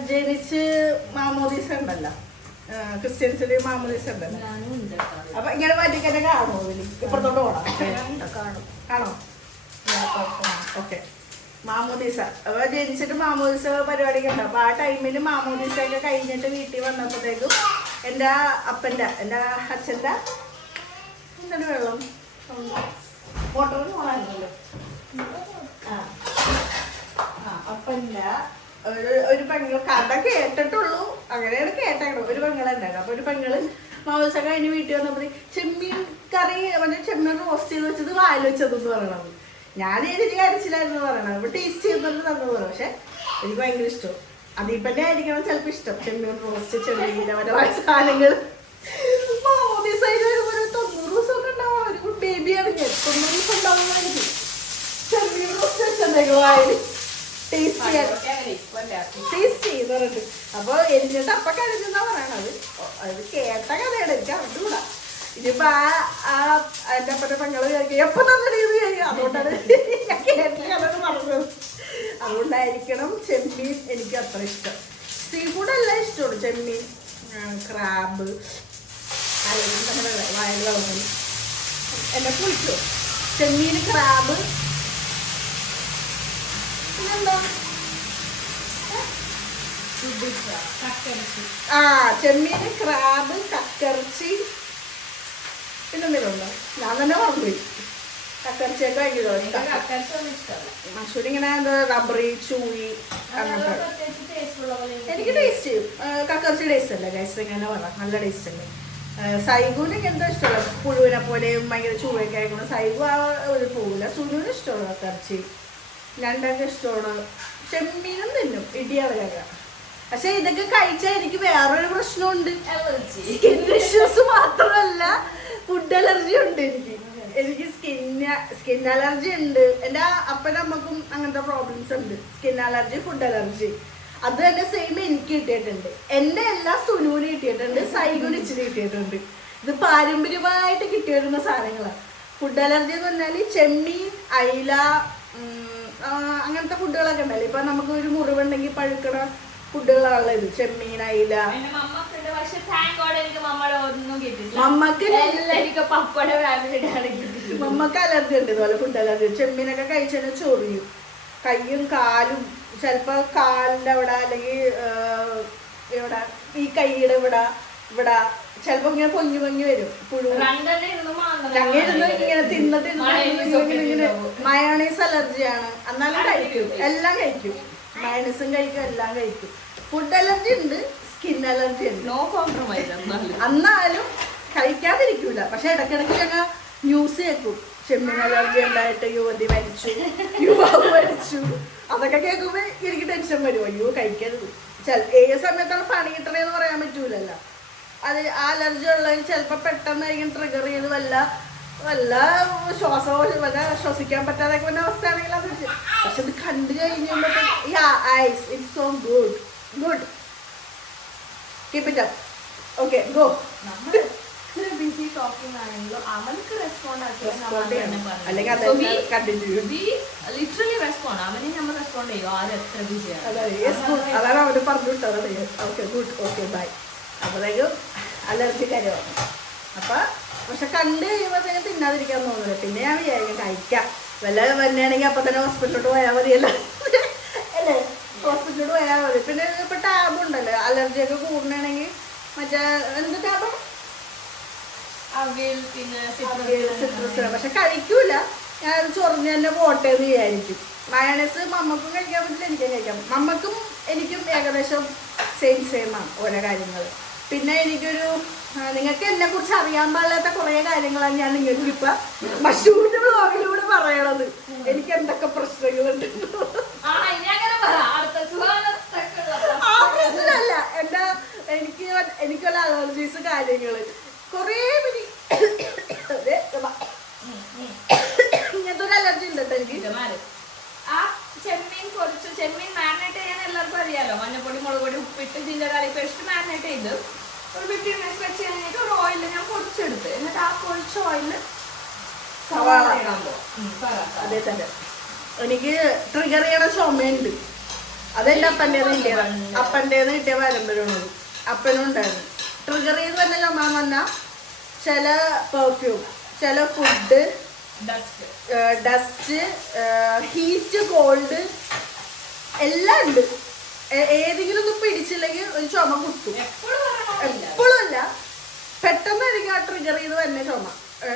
ജനിച്ച് മാമോദീസ ഉണ്ടല്ലോ, ക്രിസ്ത്യൻസിന് മാമോദീസ ഉണ്ടല്ലോ. അപ്പൊ ഇങ്ങനെ മാറ്റിക്കന്നെ കാണുമോ? ഇതിൽ ഇപ്പുറത്തോട്ട് പോടാം. കാണോ? ഓക്കെ. മാമോദീസ അപ്പൊ ജനിച്ചിട്ട് മാമോദീസ പരിപാടിയൊക്കെ ഉണ്ട്. അപ്പൊ ആ ടൈമിൽ മാമോദീസ ഒക്കെ കഴിഞ്ഞിട്ട് വീട്ടിൽ വന്നപ്പോഴത്തേക്കും എൻ്റെ അച്ഛൻ്റെ എന്താണ് വെള്ളം മോട്ടറിന് പോകാനല്ലോ. അപ്പൻ്റെ ഒരു പെങ്ങൾ കഥ കേട്ടിട്ടുള്ളൂ. അങ്ങനെയാണ് കേട്ടേക്കണം. ഒരു പെങ്ങളുണ്ടായിരുന്നു. അപ്പൊ ഒരു പെങ്ങള് മാമോദീസ കഴിഞ്ഞ് വീട്ടിൽ വന്നപ്പോൾ ചെമ്മീൻ കറി മറ്റേ ചെമ്മീൻ റോസ്റ്റ് ചെയ്ത് വെച്ചത് വായിൽ വെച്ചതെന്ന് പറയണത്. ഞാൻ എനിക്ക് കരച്ചിലായിരുന്നു പറയണത്. അപ്പൊ ടേസ്റ്റ് ചെയ്തിട്ട് തന്നു പറയും. പക്ഷെ എനിക്ക് ഭയങ്കര ഇഷ്ടം. അതീപ്പന്നെ ആയിരിക്കണം ചിലപ്പോൾ ഇഷ്ടം. ചെമ്മീൻ റോസ്റ്റ്, ചെമ്മീൻ്റെ പല സാധനങ്ങൾ. മാമോദീസ വരുമ്പോൾ 90 ദിവസമൊക്കെ ഉണ്ടാവും. ഒരു ബേബിയാണ് ഞാൻ. 90 ദിവസം ഉണ്ടാവുമായിരിക്കും. ചെമ്മീൻ റോസ്റ്റ് വെച്ചെന്തേക്കും വായിൽ ടേസ്റ്റ് ചെയ്ത് പറഞ്ഞിട്ട്. അപ്പൊ എന്നിട്ട് അപ്പൊ കരഞ്ഞെന്നാ പറയണത്. അത് കേട്ട കഥയാണ്. എനിക്ക് അറിഞ്ഞൂടാ. ഇതിപ്പോ എന്റെ അപ്പന്റെ പെങ്ങള് എപ്പൊ തന്നിട്ട് അതുകൊണ്ടാണ് ഞാൻ കേട്ട കഥ പറഞ്ഞത്. അതുകൊണ്ടായിരിക്കണം ചെമ്മീൻ എനിക്ക് അത്ര ഇഷ്ടം. സീ ഫുഡ് എല്ലാം ഇഷ്ടമാണ്. ചെമ്മീൻ, ക്രാബ്, അല്ലെങ്കിൽ നമ്മുടെ വയൽ വളർന്നു എന്നെ കുളിച്ചു. ചെമ്മീൻ, ക്രാബ്, പിന്നെന്താ ചെമ്മീൻ, ക്രാബ്, കക്കറച്ചി, പിന്നെന്തെങ്കിലും ഞാൻ തന്നെ മറന്നുപോയി. കക്കറച്ചിയൊക്കെ ഭയങ്കര മഷൂരി ഇങ്ങനെ എന്താ റബ്ബറി, ചൂയി അങ്ങനത്തെ. എനിക്ക് ടേസ്റ്റ് കക്കറച്ചി ടേസ്റ്റ് അല്ലേ ഗൈസ്? ഇങ്ങനെ പറയാം, നല്ല ടേസ്റ്റ് അല്ലേ. സൈഗുവിന് എന്തോ ഇഷ്ടമല്ല. പുഴുവിനെ പോലെ ഭയങ്കര ചൂടൊക്കെ ആയിക്കൊണ്ട് സൈഗു ആ ഒരു പോവില്ല. സുനുവിന് ഇഷ്ടമുള്ള കക്കറച്ചി. രണ്ടൊക്കെ ഇഷ്ടമാണ്. ചെമ്മീനും തിന്നും, ഇടിയറയൊക്കെ. പക്ഷെ ഇതൊക്കെ കഴിച്ചാൽ എനിക്ക് വേറൊരു പ്രശ്നമുണ്ട്. സ്കിൻ ഇഷ്യൂസ് മാത്രമല്ല, ഫുഡ് അലർജി ഉണ്ട് എനിക്ക് സ്കിൻ അലർജി ഉണ്ട്. എൻ്റെ അപ്പനമ്മക്കും അങ്ങനത്തെ പ്രോബ്ലംസ് ഉണ്ട്, സ്കിൻ അലർജി, ഫുഡ് അലർജി. അത് തന്നെ സെയിം എനിക്ക് കിട്ടിയിട്ടുണ്ട്. എൻ്റെ എല്ലാ സുനൂന് കിട്ടിയിട്ടുണ്ട്, സൈഗുന് ഇച്ചിരി കിട്ടിയിട്ടുണ്ട്. ഇത് പാരമ്പര്യമായിട്ട് കിട്ടിയിരുന്ന സാധനങ്ങളാണ്. ഫുഡ് അലർജി എന്ന് പറഞ്ഞാൽ ചെമ്മീൻ, അയില, അങ്ങനത്തെ ഫുഡുകളൊക്കെ ഉണ്ടല്ലോ. ഇപ്പൊ നമുക്ക് ഒരു മുറിവുണ്ടെങ്കിൽ പഴുക്കണ ഫുഡുകളാണല്ലോ ഇത്, ചെമ്മീൻ, അയില. മമ്മക്ക് അലർജി ഉണ്ട് ഇതുപോലെ, ഫുഡ് അലർജി. ചെമ്മീനൊക്കെ കഴിച്ചാൽ ചൊറിയും, കയ്യും കാലും, ചിലപ്പോ കാലിന്റെ അവിടെ അല്ലെങ്കിൽ ഇവിടെ ഈ കൈയുടെ ഇവിടെ ചിലപ്പോ ഇങ്ങനെ പൊങ്ങി വരും പുഴു. ഞങ്ങിരുന്ന് ഇങ്ങനെ തിന്നിട്ട് മയോണൈസ് അലർജിയാണ്. എന്നാലും കഴിക്കും, എല്ലാം കഴിക്കും, മയോണൈസും കഴിക്കും, എല്ലാം കഴിക്കും. ഫുഡ് അലർജി ഉണ്ട്, സ്കിൻ അലർജി ഉണ്ട്, നോ കോംപ്രമൈസ്. എന്നാലും കഴിക്കാതിരിക്കൂല. പക്ഷെ ഇടയ്ക്കിടയ്ക്ക് ഞങ്ങൾ ന്യൂസ് കേൾക്കും, ചെമ്മീൻ അലർജി ഉണ്ടായിട്ട് യുവതി മരിച്ചു, യുവാവ് മരിച്ചു. അതൊക്കെ കേൾക്കുമ്പോ എനിക്ക് ടെൻഷൻ വരും, അയ്യോ കഴിക്കരുത്. ഏത് സമയത്താണ് പണി കിട്ടണേന്ന് പറയാൻ പറ്റൂലല്ലോ. അത് ആ അലർജി ഉള്ളതിന് ചിലപ്പോൾ പെട്ടെന്നായിരിക്കും ട്രിഗർ ചെയ്ത് വല്ല ശ്വസിക്കാൻ പറ്റാതൊക്കെ വന്ന അവസ്ഥയാണെങ്കിൽ അത്. പക്ഷെ ഇത് കണ്ടു കഴിഞ്ഞപ്പോഴത്തേക്ക് it's so good. Keep it up. Okay, go. Busy talking ആണെങ്കിലും അവനക്ക് റെസ്പോണ്ട് അല്ലെങ്കിൽ ലിറ്ററലി റെസ്പോണ്ട്, അവനെ നമ്മൾ റെസ്പോണ്ട് ചെയ്യും ആരും എത്ര ബിസിയാണ്. അതാണ് അവര് പറഞ്ഞു വിട്ടത്. Okay, good, okay, bye. അപ്പോഴേക്കും അലർജി കാര്യമാണ്. അപ്പൊ പക്ഷെ കണ്ടു കഴിയുമ്പോഴത്തേക്കും തിന്നാതിരിക്കാൻ തോന്നില്ല. പിന്നെ ഞാൻ വിചാരിക്കും കഴിക്കാം, വല്ല വന്നെയാണെങ്കിൽ അപ്പൊ തന്നെ ഹോസ്പിറ്റലിലോട്ട് പോയാൽ മതിയല്ലോ അല്ലേ, ഹോസ്പിറ്റലിലോട്ട് പോയാൽ മതി. പിന്നെ ഇപ്പൊ ടാബ് ഉണ്ടല്ലോ, അലർജിയൊക്കെ കൂടണമെങ്കിൽ മറ്റേ എന്ത് ടാബ്, സിട്രസ്. പക്ഷെ കഴിക്കൂല, ഞാൻ ചൊറിഞ്ഞ് തന്നെ പോട്ടെ എന്ന് വിചാരിക്കും. മയോണൈസ് മമ്മക്കും കഴിക്കാൻ പറ്റില്ല, എനിക്കും കഴിക്കാം. മമ്മക്കും എനിക്കും ഏകദേശം സെയിമാണ് ഓരോ കാര്യങ്ങൾ. പിന്നെ എനിക്കൊരു നിങ്ങൾക്ക് എന്നെ കുറിച്ച് അറിയാൻ പാടില്ലാത്ത കുറേ കാര്യങ്ങളാണ് ഞാൻ നിങ്ങൾക്ക് ഇപ്പൊ മഷൂന്റെ വ്ളോഗിലൂടെ പറയണത്. എനിക്ക് എന്തൊക്കെ പ്രശ്നങ്ങളുണ്ട്. ആ പ്രശ്നമല്ല, എനിക്കുള്ള അലർജീസ് കാര്യങ്ങള് കുറേ ഇങ്ങനത്തെ ഒരു അലർജി ഉണ്ട് കേട്ടോ എനിക്ക്. ആ ചെമ്മീൻ മാരിനേറ്റ് ചെയ്യാൻ എല്ലാവർക്കും അറിയാലോ. മഞ്ഞപ്പൊടി, മുളക് പൊടി, ഉപ്പിട്ട് ജിഞ്ചർ ഗാർലിക് പേസ്റ്റ് മാരിനേറ്റ് ചെയ്ത് ഒരു 15 മിനിറ്റ്സ് വെച്ച് കഴിഞ്ഞിട്ട് ഒരു ഓയില് ഞാൻ പൊടിച്ചെടുത്ത്, എന്നിട്ട് ആ പൊടിച്ച ഓയില് അതേ തന്നെ എനിക്ക് ട്രിഗർ ചെയ്യണ ചുമയുണ്ട്. അതെന്റെ അപ്പൻ്റെന്ന് കിട്ടിയ പാരമ്പര്യമാണ്. അപ്പനും ഉണ്ടായിരുന്നു. ട്രിഗർ ചെയ്ത് തന്നെ ചുമ എന്ന് പറഞ്ഞാൽ ചില പെർഫ്യൂം, ചില ഫുഡ്, ഡസ്റ്റ്, ഹീറ്റ്, കോൾഡ് എല്ലാം ഉണ്ട്. ഏതെങ്കിലും ഒന്നും പിടിച്ചില്ലെങ്കിൽ ഒരു ചുമ കുത്തും. എപ്പോഴും അല്ല, പെട്ടെന്നായിരിക്കും ആ ട്രിഗർ ചെയ്ത് തന്നെ ചുമ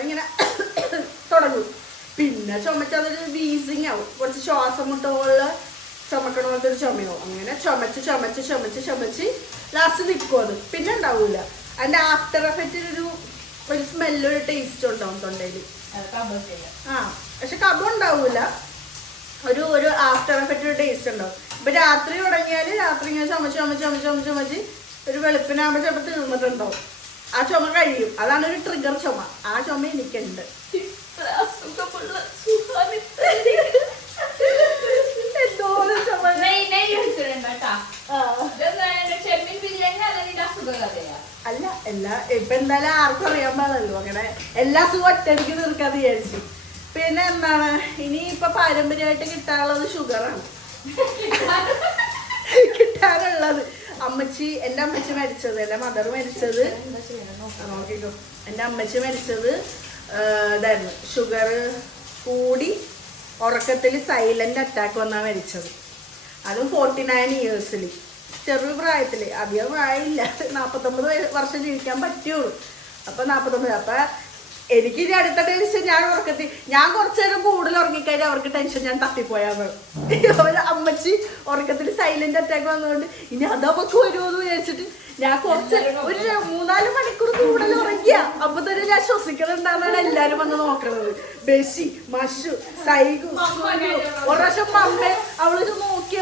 ഇങ്ങനെ തുടങ്ങും. പിന്നെ ചുമച്ചതൊരു വീസിങ് ആവും, കുറച്ച് ശ്വാസം മുട്ടുള്ള ചുമക്കണ പോലത്തെ ഒരു ചുമയാവും. അങ്ങനെ ചുമച്ച് ലാസ്റ്റ് നിൽക്കും. അത് പിന്നെ ഉണ്ടാവൂല. അതിന്റെ ആഫ്റ്റർ എഫക്റ്റ് ഒരു സ്മെല്ല്, ഒരു ടേസ്റ്റ് ഉണ്ടാവും തൊണ്ടയിൽ. പക്ഷെ കഫം ഉണ്ടാവൂല, ഒരു ആഫ്റ്റർ എഫക്റ്റ്, ഒരു ടേസ്റ്റ് ഉണ്ടാവും. ഇപ്പൊ രാത്രി തുടങ്ങിയാൽ രാത്രി ഇങ്ങനെ ചുമച്ച് ഒരു വെളുപ്പിനാകുമ്പോൾ ചിലപ്പോൾ തീർന്നിട്ടുണ്ടാവും. ആ ചുമ കഴിയും. അതാണ് ഒരു ട്രിഗർ ചുമ. ആ ചുമ എനിക്കുണ്ട്. എന്തോരം ചുമ. അല്ല ഇപ്പൊ എന്തായാലും ആർക്കും അറിയാൻ പാടില്ലല്ലോ. അങ്ങനെ എല്ലാ സുഖം ഒറ്റയടിക്ക് തീർക്കാതെ വിചാരിച്ചു. പിന്നെ എന്താണ് ഇനി ഇപ്പൊ പാരമ്പര്യമായിട്ട് കിട്ടാനുള്ളത് ഷുഗറാണ്. കിട്ടാനുള്ളത് എൻ്റെ അമ്മച്ചി മരിച്ചത്, എൻ്റെ മദർ മരിച്ചത്, നോക്കിക്കോ, എൻ്റെ അമ്മച്ചി മരിച്ചത് ഇതായിരുന്നു. ഷുഗർ കൂടി ഉറക്കത്തിൽ സൈലന്റ് അറ്റാക്ക് വന്നാണ് മരിച്ചത്. അതും 49 ഇയേഴ്സിൽ, ചെറിയ പ്രായത്തിൽ. അധികം പ്രായമില്ല, 49 വർഷം ജീവിക്കാൻ പറ്റുള്ളൂ. അപ്പൊ 49. അപ്പൊ എനിക്ക് ഇനി അടുത്ത ടെൻഷൻ, ഞാൻ കുറച്ചു നേരം കൂടുതൽ ഉറങ്ങിക്കഴിഞ്ഞാൽ അവർക്ക് ടെൻഷൻ ഞാൻ തട്ടിപ്പോയാന്ന്. അമ്മച്ചി ഉറക്കത്തിൽ സൈലന്റ് അറ്റാക്ക് വന്നതുകൊണ്ട് ഇനി അതവർക്ക് വരുമോ എന്ന് വിചാരിച്ചിട്ട് ഞാൻ കുറച്ച് ഒരു 3-4 മണിക്കൂർ കൂടുതൽ ഉറങ്ങിയ അപ്പൊ തന്നെ ഞാൻ ശ്വസിക്കുന്നുണ്ടാന്നാണ് എല്ലാരും വന്ന് നോക്കണത്. ബെസി, മഷു, സൈഗു, സുനു. ഒരു പ്രാവശ്യം അമ്മ അവള് നോക്കി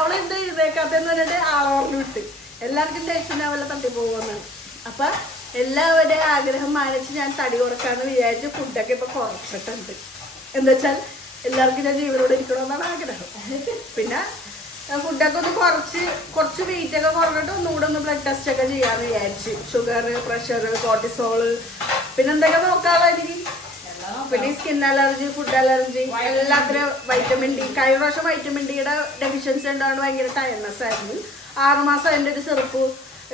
അവള് എന്ത് ചെയ്തേക്കാത്തെന്ന് പറഞ്ഞിട്ട് ആളോർന്ന് വിട്ട്. എല്ലാവർക്കും ടെൻഷൻ അവളെ തട്ടി പോകുമെന്നാണ്. അപ്പൊ എല്ലാവരുടെയും ആഗ്രഹം മാനിച്ച് ഞാൻ തടി കുറക്കാന്ന് വിചാരിച്ച് ഫുഡൊക്കെ ഇപ്പൊ കുറച്ചിട്ടുണ്ട്. എന്താ വെച്ചാൽ എല്ലാവർക്കും ഞാൻ ജീവനോടെ ഇരിക്കണമെന്നാണ് ആഗ്രഹം. പിന്നെ ഫുഡൊക്കെ ഒന്ന് കുറച്ച് വെയിറ്റ് ഒക്കെ കുറഞ്ഞിട്ട് ഒന്നുകൂടെ ഒന്ന് ബ്ലഡ് ടെസ്റ്റ് ഒക്കെ ചെയ്യാന്ന് വിചാരിച്ചു. ഷുഗർ, പ്രഷർ, കോർട്ടിസോള്, പിന്നെ എന്തൊക്കെ നോക്കാനുള്ള എനിക്ക്. പിന്നെ സ്കിൻ അലർജി, ഫുഡ് അലർജി, എല്ലാത്തിനും വൈറ്റമിൻ ഡി. കഴിഞ്ഞ പ്രാവശ്യം വൈറ്റമിൻ ഡിയുടെ ഡെഫിഷ്യൻസി ഉണ്ടാവാൻ ഭയങ്കര ടയർനെസ് ആയിരുന്നു. 6 മാസം അതിൻ്റെ ഒരു ചെറുപ്പ്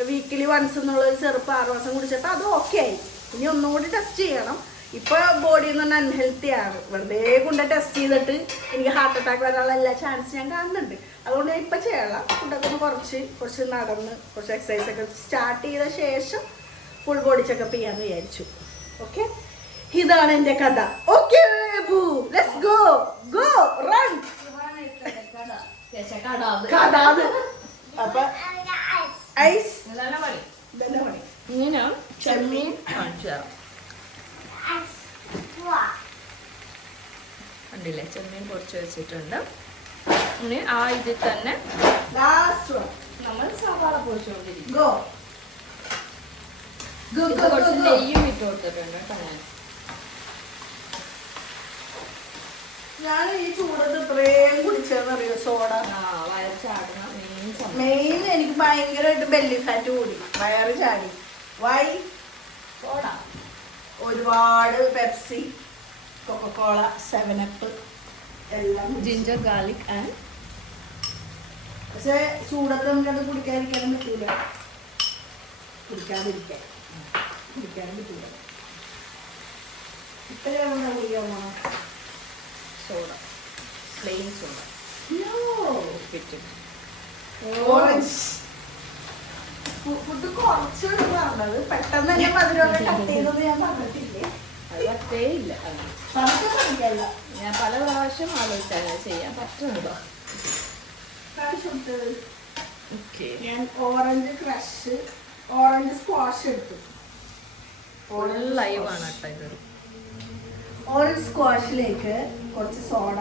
വീക്കിലി വൺസ് എന്നുള്ളൊരു ചെറുപ്പ് 6 മാസം കുടിച്ചപ്പോൾ അത് ഓക്കെ ആയി. ഇനി ഒന്നുകൂടി ടെസ്റ്റ് ചെയ്യണം. ഇപ്പൊ ബോഡി എന്ന് പറഞ്ഞാൽ അൺഹെൽത്തി ആണ്. വെറുതെ കൊണ്ട് ടെസ്റ്റ് ചെയ്തിട്ട് എനിക്ക് ഹാർട്ട് അറ്റാക്ക് വരാനുള്ള എല്ലാ ചാൻസ് ഞാൻ കാണുന്നുണ്ട്. അതുകൊണ്ട് ഇപ്പൊ ചെയ്യണം. ഫുഡൊക്കെ ഒന്ന് കുറച്ച് നടന്ന് കുറച്ച് എക്സസൈസ് ഒക്കെ സ്റ്റാർട്ട് ചെയ്ത ശേഷം ഫുൾ ബോഡി ചെക്കപ്പ് ചെയ്യാന്ന് വിചാരിച്ചു. ഓക്കെ, ഇതാണ് എന്റെ കഥ. Okay boo, let's go run. കഥ അപ്പൊ ഐസ് ഇങ്ങനെ ചെമ്മീൻ കാണിച്ചു തരാം. കണ്ടില്ലേ, ചെമ്മീൻ പൊടിച്ച് വെച്ചിട്ടുണ്ട്. ഇനി ആ ഇതിൽ തന്നെ ലാസ്റ്റ് വൺ നമ്മൾ സവാള പൊടിച്ചുകൊണ്ടിരിക്കും. കുറച്ച് നെയ്യും ഇട്ട് കൊടുത്തിട്ടുണ്ട് കേട്ടോ. ഞാൻ ഈ ചൂടത്ത് ഇത്രയും കുടിച്ചെന്നറിയോ സോഡ. വയച്ചാടുന്ന മെയിൻ എനിക്ക് ഭയങ്കരമായിട്ട് ബെല്ലി ഫാറ്റ് കൂടി, വയറ് ചാടി. വൈ സോഡ, ഒരുപാട് പെപ്സി, കൊക്കക്കോള, 7up എല്ലാം ജിഞ്ചർ ഗാർലിക് ആൻഡ്. പക്ഷെ ചൂടത്ത് നമുക്കത് കുടിക്കാതിരിക്കാനും പറ്റൂല. കുടിക്കാതിരിക്കാൻ പറ്റൂല. ഇത്രയാണ് കുടിക്കാമോ? Soda, plain soda. Orange food കുറച്ച് പറഞ്ഞത് പെട്ടെന്ന് തന്നെ മധുരം കട്ട് ചെയ്തത് ഞാൻ പറഞ്ഞിട്ടില്ലേ. അത് പറ്റേ ഇല്ല. പറഞ്ഞില്ല ഞാൻ പല പ്രാവശ്യം ആലോചിച്ചാൽ ചെയ്യാൻ പറ്റുന്നുണ്ടോ. ഞാൻ ഓറഞ്ച് ക്രഷ്, ഓറഞ്ച് സ്ക്വാഷ് എടുത്തു. ലൈവാണ് കേട്ടോ ഇത്. ഓറഞ്ച് സ്ക്വാഷിലേക്ക് കുറച്ച് സോഡ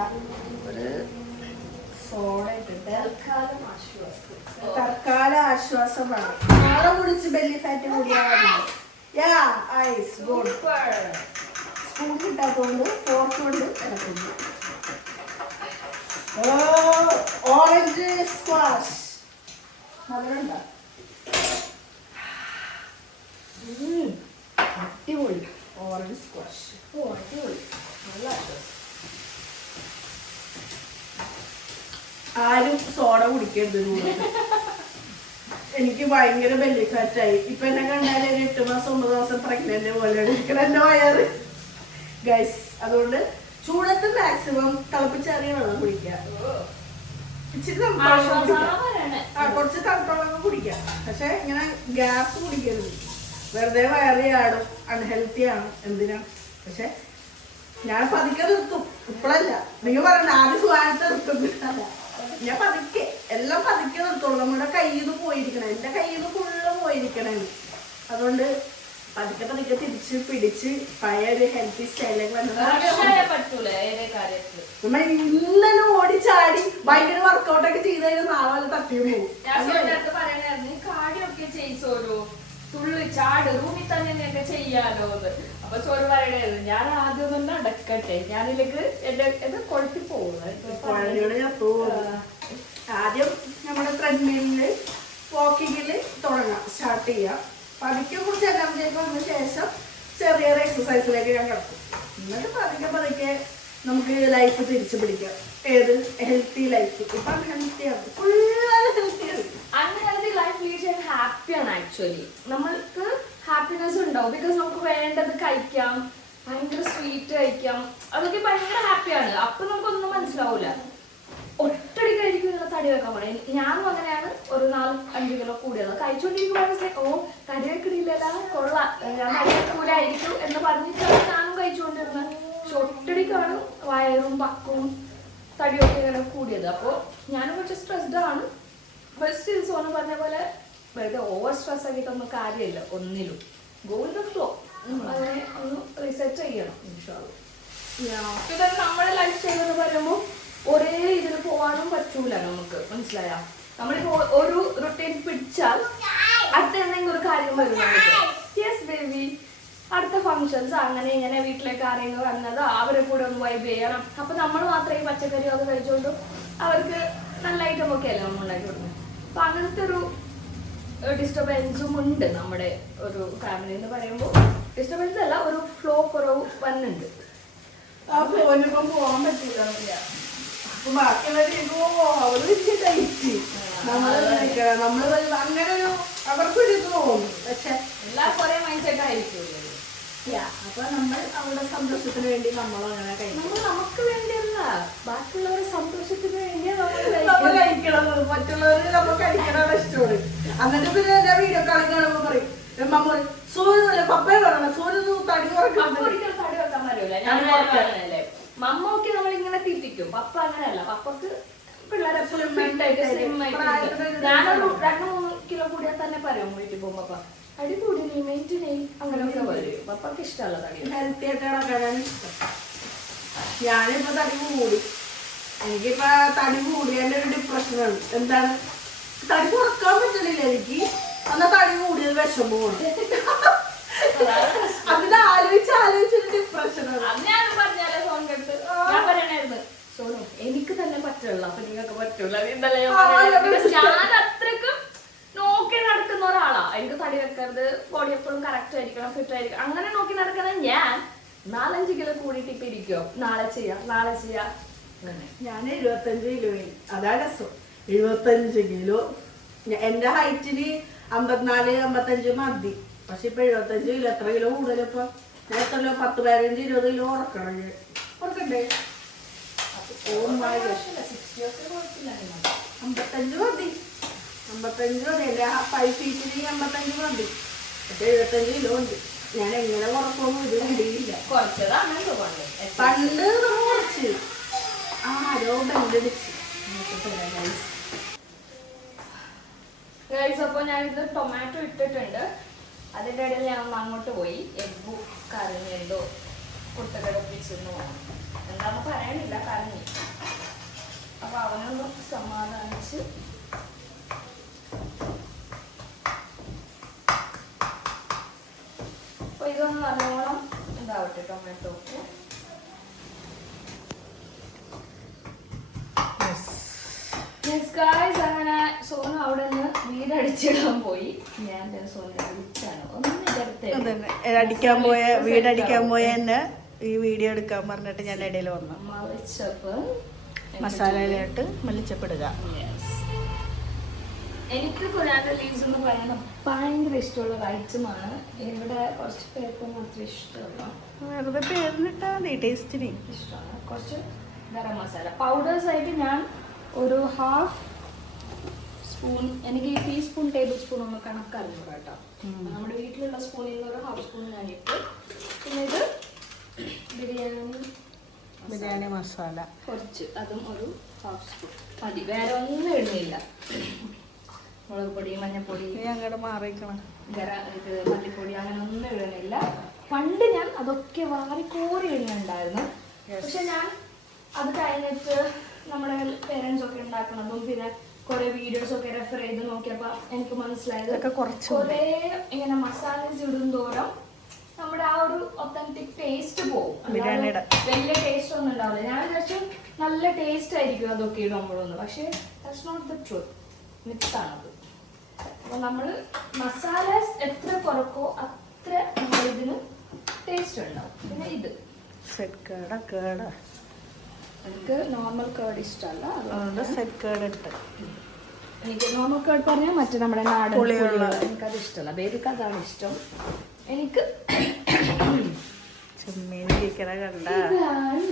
ഇട്ടിട്ട് തൽക്കാല ആശ്വാസം വേണം. നാളെ കുടിച്ച് ബെല്ലി ഫാറ്റ് കൂടിയാൽ ഗുഡ്. സ്പൂൺ കിട്ടാത്തതുകൊണ്ട് ഫോർക്ക് കൊണ്ട് ഇറക്കുന്നു. Orange squash മധുരണ്ട. അടിപൊളി ഓറഞ്ച് സ്ക്വാഷ്. അടിപൊളി, നല്ല ആശ്വാസം. ആരും സോഡ കുടിക്കരുത്. എനിക്ക് ഭയങ്കര ബെല്ലി ഫാറ്റായി. ഇപ്പൊ എന്നെ കണ്ടാൽ 8 മാസം 9 മാസം പ്രഗ്നന്റ് പോലെ ഇരിക്കണം എന്റെ വയറ് ഗൈസ്. അതുകൊണ്ട് ചൂടത്ത് മാക്സിമം തിളപ്പിച്ചറിയ വെള്ളം കുടിക്കുക. ഇച്ചിരി കുറച്ച് തണുത്ത വെള്ളം കുടിക്കാം. പക്ഷെ ഇങ്ങനെ ഗ്യാസ് കുടിക്കരുത്. വെറുതെ വയറ് ചാടും, അൺഹെൽത്തി ആണ്. എന്തിനാ? പക്ഷെ ഞാൻ പതുക്കെ നിർത്തും. ഇപ്പോഴല്ല നിങ്ങൾ പറയണ്ട ആദ്യം സുഖമായിട്ട് നിർത്തുന്നില്ല. ഞാൻ പതുക്കെ എല്ലാം പതുക്കെ നിർത്തുള്ളൂ. നമ്മുടെ കയ്യിൽ നിന്ന് പോയിരിക്കണം. എന്റെ കയ്യിൽ നിന്ന് ഫുള്ള് പോയിരിക്കണേ. അതുകൊണ്ട് പതുക്കെ തിരിച്ച് പിടിച്ച് പഴയ ഒരു ഹെൽത്തി സ്റ്റൈലേക്ക് നമ്മൾ ഇന്നലെ ഓടിച്ചാടി ഭയങ്കര വർക്കൗട്ടൊക്കെ ചെയ്ത് കഴിഞ്ഞാൽ നാളെ തട്ടിയും പോകും. കാടിയൊക്കെ ചെയ്തോരോ തുള്ളി ചാട് റൂമിൽ തന്നെ ചെയ്യാലോ എന്ന്. അപ്പൊ ചോറ് പറയണത് ഞാൻ ആദ്യം ഒന്ന് അടക്കട്ടെ, ഞാനിലേക്ക് എന്റെ കൊഴുത്തി പോകുന്നത്. ആദ്യം നമ്മുടെ ത്രെഡ്മില്ലില് വാക്കിങ്ങില് തുടങ്ങാം, സ്റ്റാർട്ട് ചെയ്യാം. പതുക്കെ കുറച്ച് എനർജിയൊക്കെ വന്ന ശേഷം ചെറിയ എക്സസൈസിലേക്ക് ഞാൻ കിടക്കും. എന്നിട്ട് പതുക്കെ നമുക്ക് ലൈഫ് തിരിച്ചു പിടിക്കാം. ഏത് ഹെൽത്തി ലൈഫ്. ഇപ്പൊ ഹെൽത്തിയാണ്, ഫുള്ള് ഹെൽത്തിയാണ്. അൺഹെൽത്തി ലൈഫ് ലീഡ് ചെയ്യാൻ ഹാപ്പിയാണ്. ആക്ച്വലി നമ്മൾക്ക് ഹാപ്പിനെസ് ഉണ്ടാവും. ബിക്കോസ് നമുക്ക് വേണ്ടത് കഴിക്കാം, ഭയങ്കര സ്വീറ്റ് കഴിക്കാം, അതൊക്കെ ഭയങ്കര ഹാപ്പിയാണ്. അപ്പൊ നമുക്കൊന്നും മനസ്സിലാവൂല. ഒറ്റടിക്കായിരിക്കും ഇങ്ങനെ തടി വെക്കാൻ പറയും. ഞാനും അങ്ങനെയാണ്. ഒരു 4-5 കിലോ കൂടിയത് കഴിച്ചുകൊണ്ടിരിക്കുമ്പോൾ ഓ തടി വെക്കണില്ലല്ല, കൊള്ളാം, ഞാൻ തടി വെക്കൂലായിരിക്കും എന്ന് പറഞ്ഞിട്ടാണ് ഞാനും കഴിച്ചുകൊണ്ടിരുന്നത്. പക്ഷെ ഒറ്റടിക്കാണ് വയറും പക്കവും തടിയൊക്കെ ഇങ്ങനെ കൂടിയത്. അപ്പോൾ ഞാനും കുറച്ച് സ്ട്രെസ്ഡ് ആണ്. ഫസ്റ്റ് സോനം പറഞ്ഞ പോലെ വെറുതെ ഓവർ സ്ട്രെസ് ആക്കിയിട്ടൊന്നും കാര്യമില്ല ഒന്നിലും. Go in the flow. അങ്ങനെ ഒന്ന് റിസർച്ച് ചെയ്യണം ഇൻഷാല്ലാ. പിന്നെ നമ്മുടെ ലൈഫ് സ്റ്റൈൽ എന്ന് പറയുമ്പോൾ ഒരേ ഇതിൽ പോകാനും പറ്റൂല നമുക്ക്, മനസ്സിലായ? നമ്മളിപ്പോ ഒരു റൊട്ടീൻ പിടിച്ചാൽ അടുത്ത എന്തെങ്കിലും ഒരു കാര്യം വരും നമുക്ക്. യെസ് ബേബി, അടുത്ത ഫങ്ഷൻസ് അങ്ങനെ ഇങ്ങനെ വീട്ടിലേക്ക് ആരെങ്കിലും വന്നത് അവരെ കൂടെ ഒന്ന് വൈബ് ചെയ്യണം. അപ്പൊ നമ്മൾ മാത്രമേ ഈ പച്ചക്കറി ഒക്കെ കഴിച്ചുകൊണ്ടും അവർക്ക് നല്ല ഐറ്റം ഒക്കെ അല്ലേ നമ്മൾ ഉണ്ടാക്കി കൊടുക്കുന്നത്. അപ്പൊ അങ്ങനത്തെ ഒരു ഡിസ്റ്റർബൻസും ഉണ്ട് നമ്മുടെ ഒരു ഫാമിലി എന്ന് പറയുമ്പോൾ. ഡിസ്റ്റർബൻസ് അല്ല, ഒരു ഫ്ലോ കുറവ് വന്നുണ്ട്. ആ ഫ്ലോനിപ്പം പോകാൻ പറ്റില്ല. അപ്പൊ ബാക്കിയുള്ളവര് അവര് വലിയ കഴിച്ച് നമ്മള് അങ്ങനെ ഒരു അവർക്കൊരു ഇത് തോന്നും. പക്ഷെ എല്ലാവർക്കും ഒരേ മൈൻഡ് സെറ്റ് ആയിരിക്കും. അപ്പൊ നമ്മൾ അവരുടെ സന്തോഷത്തിന് വേണ്ടി നമ്മളങ്ങനെ കഴിക്കണം. നമുക്ക് വേണ്ടിയല്ല, ബാക്കിയുള്ളവരുടെ സന്തോഷത്തിന് വേണ്ടിയാ നമ്മൾ കഴിക്കണം. മറ്റുള്ളവര് നമ്മൾ കഴിക്കണതാണ് ഇഷ്ടമാണ്. എന്നിട്ട് പിന്നെ എന്റെ വീഡിയോ കളി കാണുമ്പോ പറയും മമ്മ സൂര്യ പപ്പയെ കാണണം, സൂര്യ തടി കുറക്കണം. തടി വെക്കാൻ പറ്റൂല. മമ്മക്ക് നമ്മളിങ്ങനെ തിരിക്കും. പപ്പ അങ്ങനെയല്ല. പപ്പക്ക് പിള്ളേരെ ഞാനൊരു 2-3 കിലോ കൂടിയാൽ തന്നെ പറയും വീട്ടിൽ പോകുമ്പോ അടി കൂടി നീ മെയിൻറ്റെയിൻ ചെയ്യും അങ്ങനെയൊക്കെ വരും. പപ്പക്ക് ഇഷ്ടമല്ല തടി. ഹെൽത്തി ആയിട്ടാണ് കഴിയാനും ഇഷ്ടം. ഞാനിപ്പോ തടി കൂടി. എനിക്കിപ്പോ തടി കൂടിയതിന്റെ ഒരു ഡിപ്രഷനാണ്. എന്താണ്, തടി കുറക്കാൻ പറ്റണില്ല എനിക്ക്. എന്നാ തടി കൂടിയത് വിഷമമാണ്. അതിന് ആലോചിച്ചൊരു ഡിപ്രഷനാണ്. ഞാനും പറഞ്ഞാലേ സോണിന്റെ ഞാൻ പറയണായിരുന്നു, സോണു എനിക്ക് തന്നെ പറ്റുള്ളൂ, അപ്പൊ നിങ്ങൾക്ക് പറ്റൂല. ഞാൻ അത്രക്കും നോക്കി നടക്കുന്ന ഒരാളാ. എനിക്ക് തടി വെക്കരുത്, ബോഡി എപ്പോഴും കറക്റ്റ് ആയിരിക്കണം, ഫിറ്റ് ആയിരിക്കണം, അങ്ങനെ നോക്കി നടക്കുന്ന ഞാൻ 4-5 കിലോ കൂടിയിട്ട് ഇപ്പൊ ഇരിക്കും. നാളെ ചെയ്യാം. ഞാൻ 75 കിലോ. അതാ രസം. 75 കിലോ. എന്റെ ഹൈറ്റിന് 54-55 മതി. പക്ഷെ ഇപ്പൊ 75 കിലോ. എത്ര കിലോ കൂടുതലിപ്പോ? ഞാൻ എത്ര കിലോ? 10-15-20 കിലോ ഉറക്കണം. ഉറക്കണ്ടേ? 55 മതി. 55 മതി. എന്റെ 5 ഫീറ്റിന് 55 മതി. പക്ഷെ 75 കിലോ ഉണ്ട്. ഞാൻ എങ്ങനെ ഉറക്കൊന്നും ഇത് ഇടിയില്ല. പണ്ട് നമ്മൾ കുറച്ച് ആരോ ബന്ധടിച്ച്. അപ്പൊ ഞാനിത് ടൊമാറ്റോ ഇട്ടിട്ടുണ്ട്. അതിന്റെ ഇടയിൽ ഞാൻ അങ്ങോട്ട് പോയി എഗ്ഗു കരഞ്ഞെന്തോ കുട്ടകടപ്പിച്ചെന്ന് പോകണം. എന്താന്ന് പറയാനില്ല, കരഞ്ഞു. അപ്പൊ അവനൊന്ന് സമാധാനിച്ച് അപ്പൊ ഇതൊന്ന് നല്ലോണം ഇതാവട്ടെ ടൊമാറ്റോ. അങ്ങനെ സോനു അവിടെ നിന്ന് വീടടിച്ചിടാൻ പോയി. ഞാൻ സോനു വിളിച്ചാണ് അടിക്കാൻ പോയ വീടടിക്കാൻ പോയ എന്നെ ഈ വീഡിയോ എടുക്കാൻ പറഞ്ഞിട്ട് ഞാൻ ഇടയിൽ വന്നു. മല്ലിച്ചപ്പ് മസാലയിലോട്ട് മല്ലിച്ചപ്പെടുക. എനിക്ക് കൊറിയാൻഡർ ലീവ്സ് എന്ന് പറയുന്നത് ഭയങ്കര ഇഷ്ടമുള്ള ഒരു ഐറ്റമാണ്. ഇവിടെ കുറച്ച് പേർക്കൊന്നും അത്ര ഇഷ്ടമല്ല. വെറുതെ പേരിട്ടാ മതി, ടേസ്റ്റിന് ഇഷ്ടമാണ്. കുറച്ച് ഗരം മസാല പൗഡേഴ്സ് ആയിട്ട് ഞാൻ ഒരു 1/2 സ്പൂൺ, എനിക്ക് ഈ ടീസ്പൂൺ ടേബിൾ സ്പൂൺ ഒന്ന് കണക്കറിഞ്ഞു കേട്ടോ. നമ്മുടെ വീട്ടിലുള്ള സ്പൂണിൽ നിന്ന് ഒരു 1/2 സ്പൂൺ ഞാൻ ഇട്ട്. പിന്നെ ഇത് ബിരിയാണി മസാല കുറച്ച്, അതും ഒരു 1/2 സ്പൂൺ മതി. വേറെ ഒന്നും ഇടുന്നില്ല. മുളക് പൊടി, മഞ്ഞൾപ്പൊടി, അങ്ങോട്ട് മാറിക്കണം, ഇത് മല്ലിപ്പൊടി, അങ്ങനെ ഒന്നും ഇടുന്നില്ല. പണ്ട് ഞാൻ അതൊക്കെ വാരിക്കോറി ഇടുന്നുണ്ടായിരുന്നു. പക്ഷെ ഞാൻ അത് കഴിഞ്ഞിട്ട് നമ്മുടെ പേരൻസ് ഒക്കെ ഉണ്ടാക്കുന്നതും പിന്നെ കുറെ വീഡിയോസ് ഒക്കെ റെഫർ ചെയ്ത് നോക്കിയപ്പോൾ എനിക്ക് മനസ്സിലായത് കുറേ ഇങ്ങനെ മസാലസ് ഇടുന്തോറും നമ്മുടെ ആ ഒരു ഒത്തന്റിക് ടേസ്റ്റ് പോകും. വലിയ ടേസ്റ്റ് ഒന്നും ഉണ്ടാവില്ല. ഞാൻ വിചാരിച്ചു നല്ല ടേസ്റ്റ് ആയിരിക്കും അതൊക്കെ ഇടുമ്പോഴൊന്ന്. പക്ഷെ ദാറ്റ്സ് നോട്ട് ദ ട്രൂത്ത്. മിത്താണത്. അപ്പൊ നമ്മള് മസാലാസ് എത്ര കുറക്കോ അത്ര നമ്മളിതിന് ടേസ്റ്റ് ഉണ്ടാവും. പിന്നെ ഇത് എനിക്ക് നോർമൽ കേർഡ് ഇഷ്ടമല്ല, അതുകൊണ്ട് സെറ്റ് കേർഡ് ഇട്ട്. എനിക്ക് നോർമൽ കേർഡ് പറഞ്ഞാൽ മറ്റേ നമ്മുടെ നാടൻ പുളിയുള്ള എനിക്കത് ഇഷ്ടമല്ല. ബേബിക്ക് അതാണ് ഇഷ്ടം. എനിക്ക് ചെമ്മീൻ കണ്ട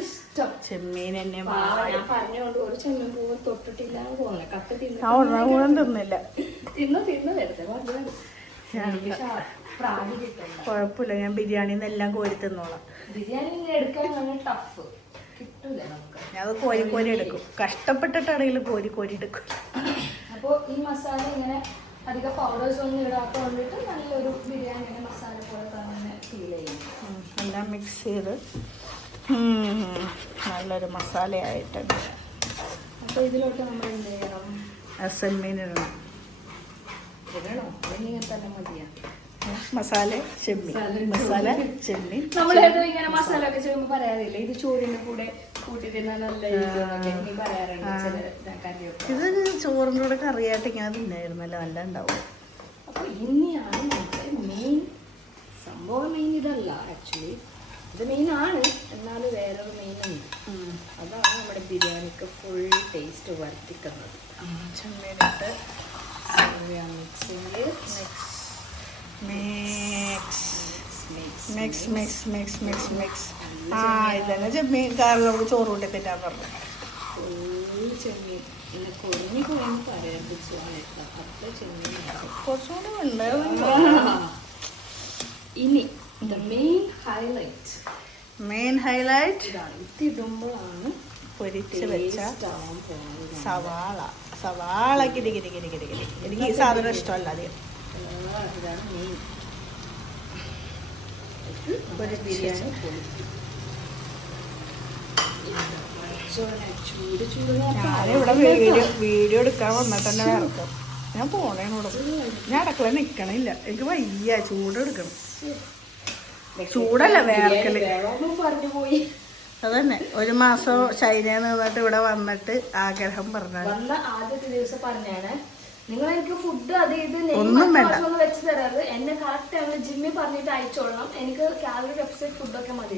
ഇഷ്ടം. ചെമ്മീൻ എന്നെ ഞാൻ പറഞ്ഞുകൊണ്ട് ഒരു ചെമ്മീൻ പോലും തൊട്ടിട്ടില്ല തോന്നുന്നത്. കട്ട് തിന്നില്ല. തിന്ന് വരട്ടെ പറഞ്ഞു. പ്രാണി കിട്ടില്ല, കുഴപ്പമില്ല. ഞാൻ ബിരിയാണിന്ന് എല്ലാം കോരി തിന്നോളാം. ബിരിയാണി എടുക്കാൻ നല്ല ടഫ് കിട്ടൂല നമുക്ക്. ഞാൻ അത് കോരി എടുക്കും. കഷ്ടപ്പെട്ടിട്ടാണെങ്കിലും കോരി എടുക്കും. അപ്പോൾ ഈ മസാല ഇങ്ങനെ അധികം പൗഡേഴ്സ് ഒന്നും ഇടാത്ത കൊണ്ടിട്ട് നല്ലൊരു ബിരിയാണിയുടെ മസാല പോലെ തന്നെ ഫീൽ ചെയ്യും. എല്ലാം മിക്സ് ചെയ്ത് നല്ലൊരു മസാലയായിട്ടുണ്ട്. അപ്പോൾ ഇതിലോട്ട് നമ്മൾ എന്ത് ചെയ്യണം? ചെമ്മീൻ ഇടണം. ഇടണോ? ഇങ്ങനെ തന്നെ മതിയാ? മസാല ചെമ്മീൻ, മസാല ചെമ്മീൻ. നമ്മളേതോ ഇങ്ങനെ മസാല ഒക്കെ ചെയ്യുമ്പോൾ പറയാറില്ല ഇത് ചോറിന്റെ കൂടെ കൂട്ടി തിന്നാൻ നല്ല ഇനി പറയാറുണ്ട് ചില കറിയൊക്കെ. ഇത് ചോറിൻ്റെ കൂടെ കറിയായിട്ട് ഇങ്ങനെ തിന്നായിരുന്നല്ലോ, നല്ല ഉണ്ടാവും. അപ്പൊ ഇനിയാണ് നമുക്ക് മെയിൻ സംഭവം. മെയിൻ ഇതല്ല ആക്ച്വലി, ഇത് മെയിൻ ആണ്, എന്നാലും വേറൊരു മെയിൻ ഉണ്ട്. അതാണ് നമ്മുടെ ബിരിയാണിക്ക് ഫുൾ ടേസ്റ്റ് വർദ്ധിക്കുന്നത്. ചെമ്മീനിട്ട് മിക്സ്. ആ ഇതന്നെ ചെമ്മീൻ കാരണം നമുക്ക് ചോറ് കൂട്ടി തിന്നാൻ പറഞ്ഞു. ഫുൾ ചെമ്മീൻ പിന്നെ കൊഴിഞ്ഞു പോയെന്ന് പറയാൻ അത്ര ചെമ്മീൻ കുറച്ചുകൂടി ഉണ്ട്. ഇനി മെയിൻ ഹൈലൈറ്റ് ഇതാണ്. ഇതിടുമ്പോഴാണ് പൊരിച്ച് വെച്ച സവാള കിരി കിരി കിരി കിരി കിരി. എനിക്ക് ഈ സാധനം ഇഷ്ടമല്ല അധികം. ഇതാണ് മെയിൻ. ബിരിയാണി ഞാനിവിടെ വീഡിയോ എടുക്കാൻ വന്നിട്ട് തന്നെ വേർക്കും. ഞാൻ പോണേനോട് ഞാൻ അടുക്കള നിക്കണില്ല, എനിക്ക് വയ്യ, ചൂട് എടുക്കണം. ചൂടല്ല വേർക്കല്. പറഞ്ഞു പോയി. അതന്നെ ഒരു മാസം ചൈനയിൽ നിന്നിട്ട് ഇവിടെ വന്നിട്ട് ആഗ്രഹം പറഞ്ഞു. വന്ന ആദ്യത്തെ ദിവസം പറഞ്ഞാണ് നിങ്ങൾ എനിക്ക് ഫുഡ് അത് ഇത് ഒന്നും വേണ്ട വെച്ച് തരാറ്, എന്നെ കറക്റ്റ് ടൈമിൽ ജിമ്മിൽ പറഞ്ഞിട്ട് അയച്ചോളണം, എനിക്ക് കാലറി ഡെഫിസിറ്റ് ഫുഡൊക്കെ മതി.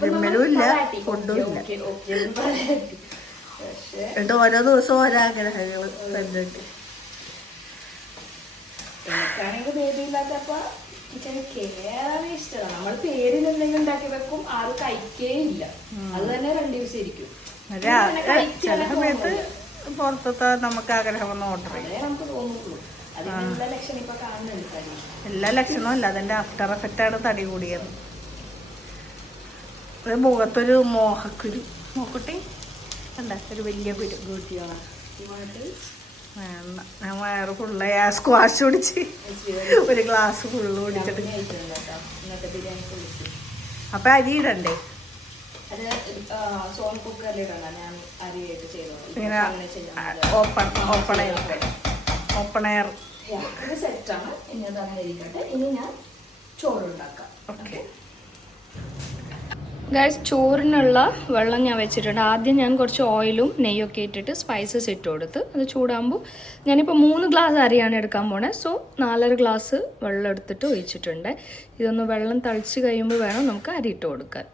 ജിമ്മിലും ഇല്ല ഫുഡും ഇല്ല. എന്നിട്ട് ഓരോ ദിവസവും ഓരോ ആഗ്രഹങ്ങള് കണ്ടിട്ട്. എനിക്കാണെങ്കിൽ ബേബി ഇല്ലാത്തപ്പോ കേറി ഇഷ്ടമാണ്. നമ്മൾ പേരിന് എന്തെങ്കിലും ഉണ്ടാക്കി വെക്കും, ആരും കഴിക്കേ ഇല്ല. അത് തന്നെ 2 ദിവസം ഇരിക്കും. ചില സമയത്ത് പുറത്തത്തെ നമുക്ക് ആഗ്രഹം ഒന്ന് ഓർഡർ ചെയ്യാം. നമുക്ക് തോന്നുള്ളൂ. അതിനുള്ള ലക്ഷണം ഇപ്പൊ കാണുന്നുണ്ട്. എല്ലാ ലക്ഷണവും അല്ല, അതിന്റെ ആഫ്റ്റർ എഫക്റ്റ് ആണ് തടി കൂടിയത്. ഒരു മുഖത്തൊരു മോഹക്കുരു നോക്കട്ടെ കണ്ട, ഒരു വലിയ കുരു. വേണ്ട, ഞാൻ വയറ് ഫുള്ള് സ്ക്വാഷ് കുടിച്ച് ഒരു ഗ്ലാസ് ഫുള്ള് കുടിച്ചിട്ട്. അപ്പൊ അരി ഇടണ്ടേ? ഇങ്ങനെ ഓപ്പൺ എയർ ഇത് സെറ്റാണ്. ഇനി അതങ്ങനെ ഇരിക്കട്ടെ. ഇനി ഞാൻ ചോറുണ്ടാക്കാം. ഓക്കെ ഗൈസ്, ചോറിനുള്ള വെള്ളം ഞാൻ വെച്ചിട്ടുണ്ട്. ആദ്യം ഞാൻ കുറച്ച് ഓയിലും നെയ്യൊക്കെ ഇട്ടിട്ട് സ്പൈസസ് ഇട്ട് കൊടുത്ത് അത് ചൂടാകുമ്പോൾ ഞാനിപ്പോൾ 3 ഗ്ലാസ് അരിയാണ് എടുക്കാൻ പോണേ. സോ 4.5 ഗ്ലാസ് വെള്ളം എടുത്തിട്ട് ഒഴിച്ചിട്ടുണ്ട്. ഇതൊന്ന് വെള്ളം തളിച്ച് കഴിയുമ്പോൾ വേണം നമുക്ക് അരി ഇട്ട് കൊടുക്കാൻ.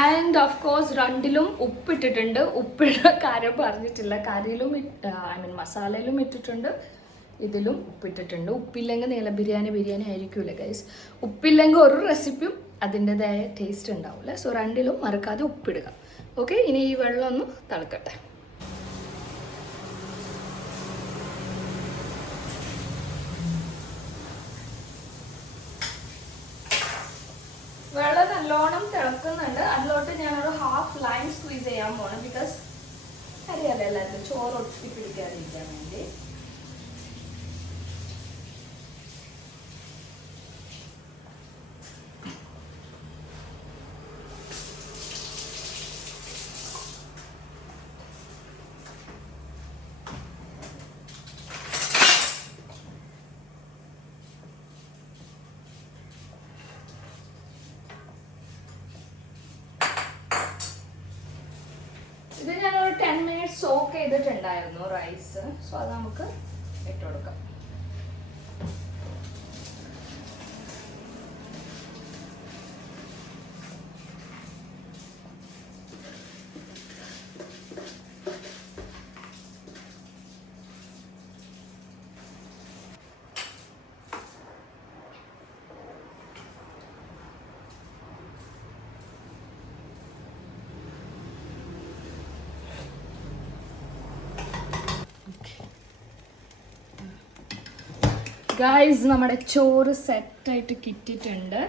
ആൻഡ് ഓഫ് കോഴ്സ് 2ലും ഉപ്പിട്ടിട്ടുണ്ട്. ഉപ്പിടുന്ന കാര്യം പറഞ്ഞിട്ടില്ല. കറിയിലും മസാലയിലും ഇട്ടിട്ടുണ്ട്, ഇതിലും ഉപ്പിട്ടിട്ടുണ്ട്. ഉപ്പില്ലെങ്കിൽ നീല ബിരിയാണി ആയിരിക്കില്ല ഗൈസ്. ഉപ്പില്ലെങ്കിൽ ഒരു റെസിപ്പിയും അതിൻ്റെതായ ടേസ്റ്റ് ഉണ്ടാവില്ല. സോ 2ലും മറക്കാതെ ഉപ്പിടുക. ഓക്കെ, ഇനി ഈ വെള്ളം ഒന്ന് തിളക്കട്ടെ. വെള്ളം നല്ലോണം തിളക്കുന്നുണ്ട്. അതിലോട്ട് ഞാനൊരു 1/2 ലൈം സ്ക്വീസ് ചെയ്യാൻ പോകണം. ബിക്കോസ് അറിയാലോ എല്ലാവർക്കും ചോറ് ഒട്ടി പിടിക്കാതിരിക്കാൻ വേണ്ടി. ഇത് ഞാനൊരു 10 മിനിറ്റ്സ് സോക്ക് ചെയ്തിട്ടുണ്ടായിരുന്നു റൈസ്. സോ അത് നമുക്ക് ഇട്ട് കൊടുക്കാം. ഗായ്സ്, നമ്മുടെ ചോറ് സെറ്റായിട്ട് കിട്ടിയിട്ടുണ്ട്.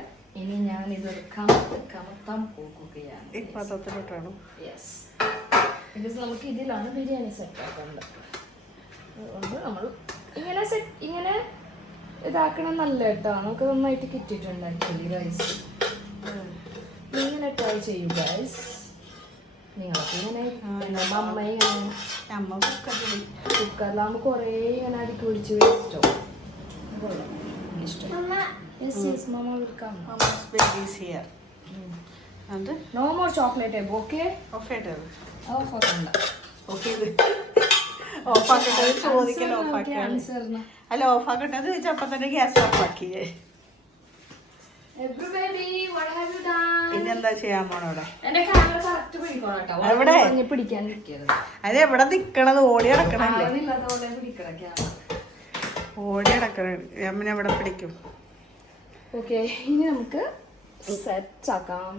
ഇനി ഞാൻ ഇതൊരു കമത്താൻ പോകുകയാണ്. പാത്രത്തിലോട്ടാണ്. യെസ്, ബിക്കോസ് നമുക്ക് ഇതിലാണ് ബിരിയാണി സെറ്റ് ആക്കേണ്ടത്. അതുകൊണ്ട് നമ്മൾ ഇങ്ങനെ ഇതാക്കണം നല്ല കേട്ടോ. നമുക്ക് നന്നായിട്ട് കിട്ടിയിട്ടുണ്ട് ആക്ച്വലി റൈസ്. ഇങ്ങനെ ട്രൈ ചെയ്യൂ ഗൈസ്. നിങ്ങൾക്ക് ഇങ്ങനെ അമ്മ ഇങ്ങനെ അമ്മ കുക്കറിലാകുമ്പോൾ കുറേ ഇങ്ങനെ അടുക്കി പിടിച്ച് വേസ്റ്റോ ഇഷ്ടം. മമ്മ വിൽക്കാം. No more chocolate okay. അല്ല ഓഫാക്കട്ടെ ചോദിച്ചാൽ അപ്പം തന്നെ ഗ്യാസ് ഓഫാക്കിയേ. പിന്നെന്താ ചെയ്യാൻ പോണവിടെ? എവിടെ അത് എവിടെ നിക്കണത്? ഓടി നടക്കണല്ലേ? ഓടി നടക്കണ അമ്മനെ എവിടെ പിടിക്കും? ഓക്കെ, ഇനി നമുക്ക് സെറ്റ് ആക്കാം.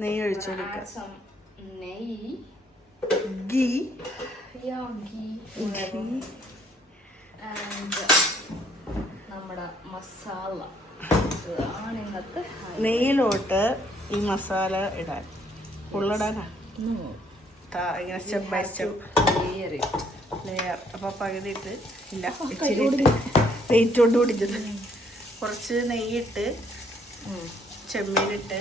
നെയ്യ് ഒഴിച്ചു കൊടുക്കാം. നെയ്യ്, ഗീ, നമ്മുടെ മസാല ആണ് ഇന്നത്തെ. നെയ്യിലോട്ട് ഈ മസാല ഇടാൻ ഫുള്ളിടാനാ ഇങ്ങനെ സ്റ്റെപ്പ് ബൈ സ്റ്റെപ്പ് ലെയർ. അപ്പൊ പകുതി ഇട്ട് ഇല്ല വെയിറ്റ് കൊണ്ട് പിടിച്ചത്. കുറച്ച് നെയ്യിട്ട് ചെമ്മീനിട്ട്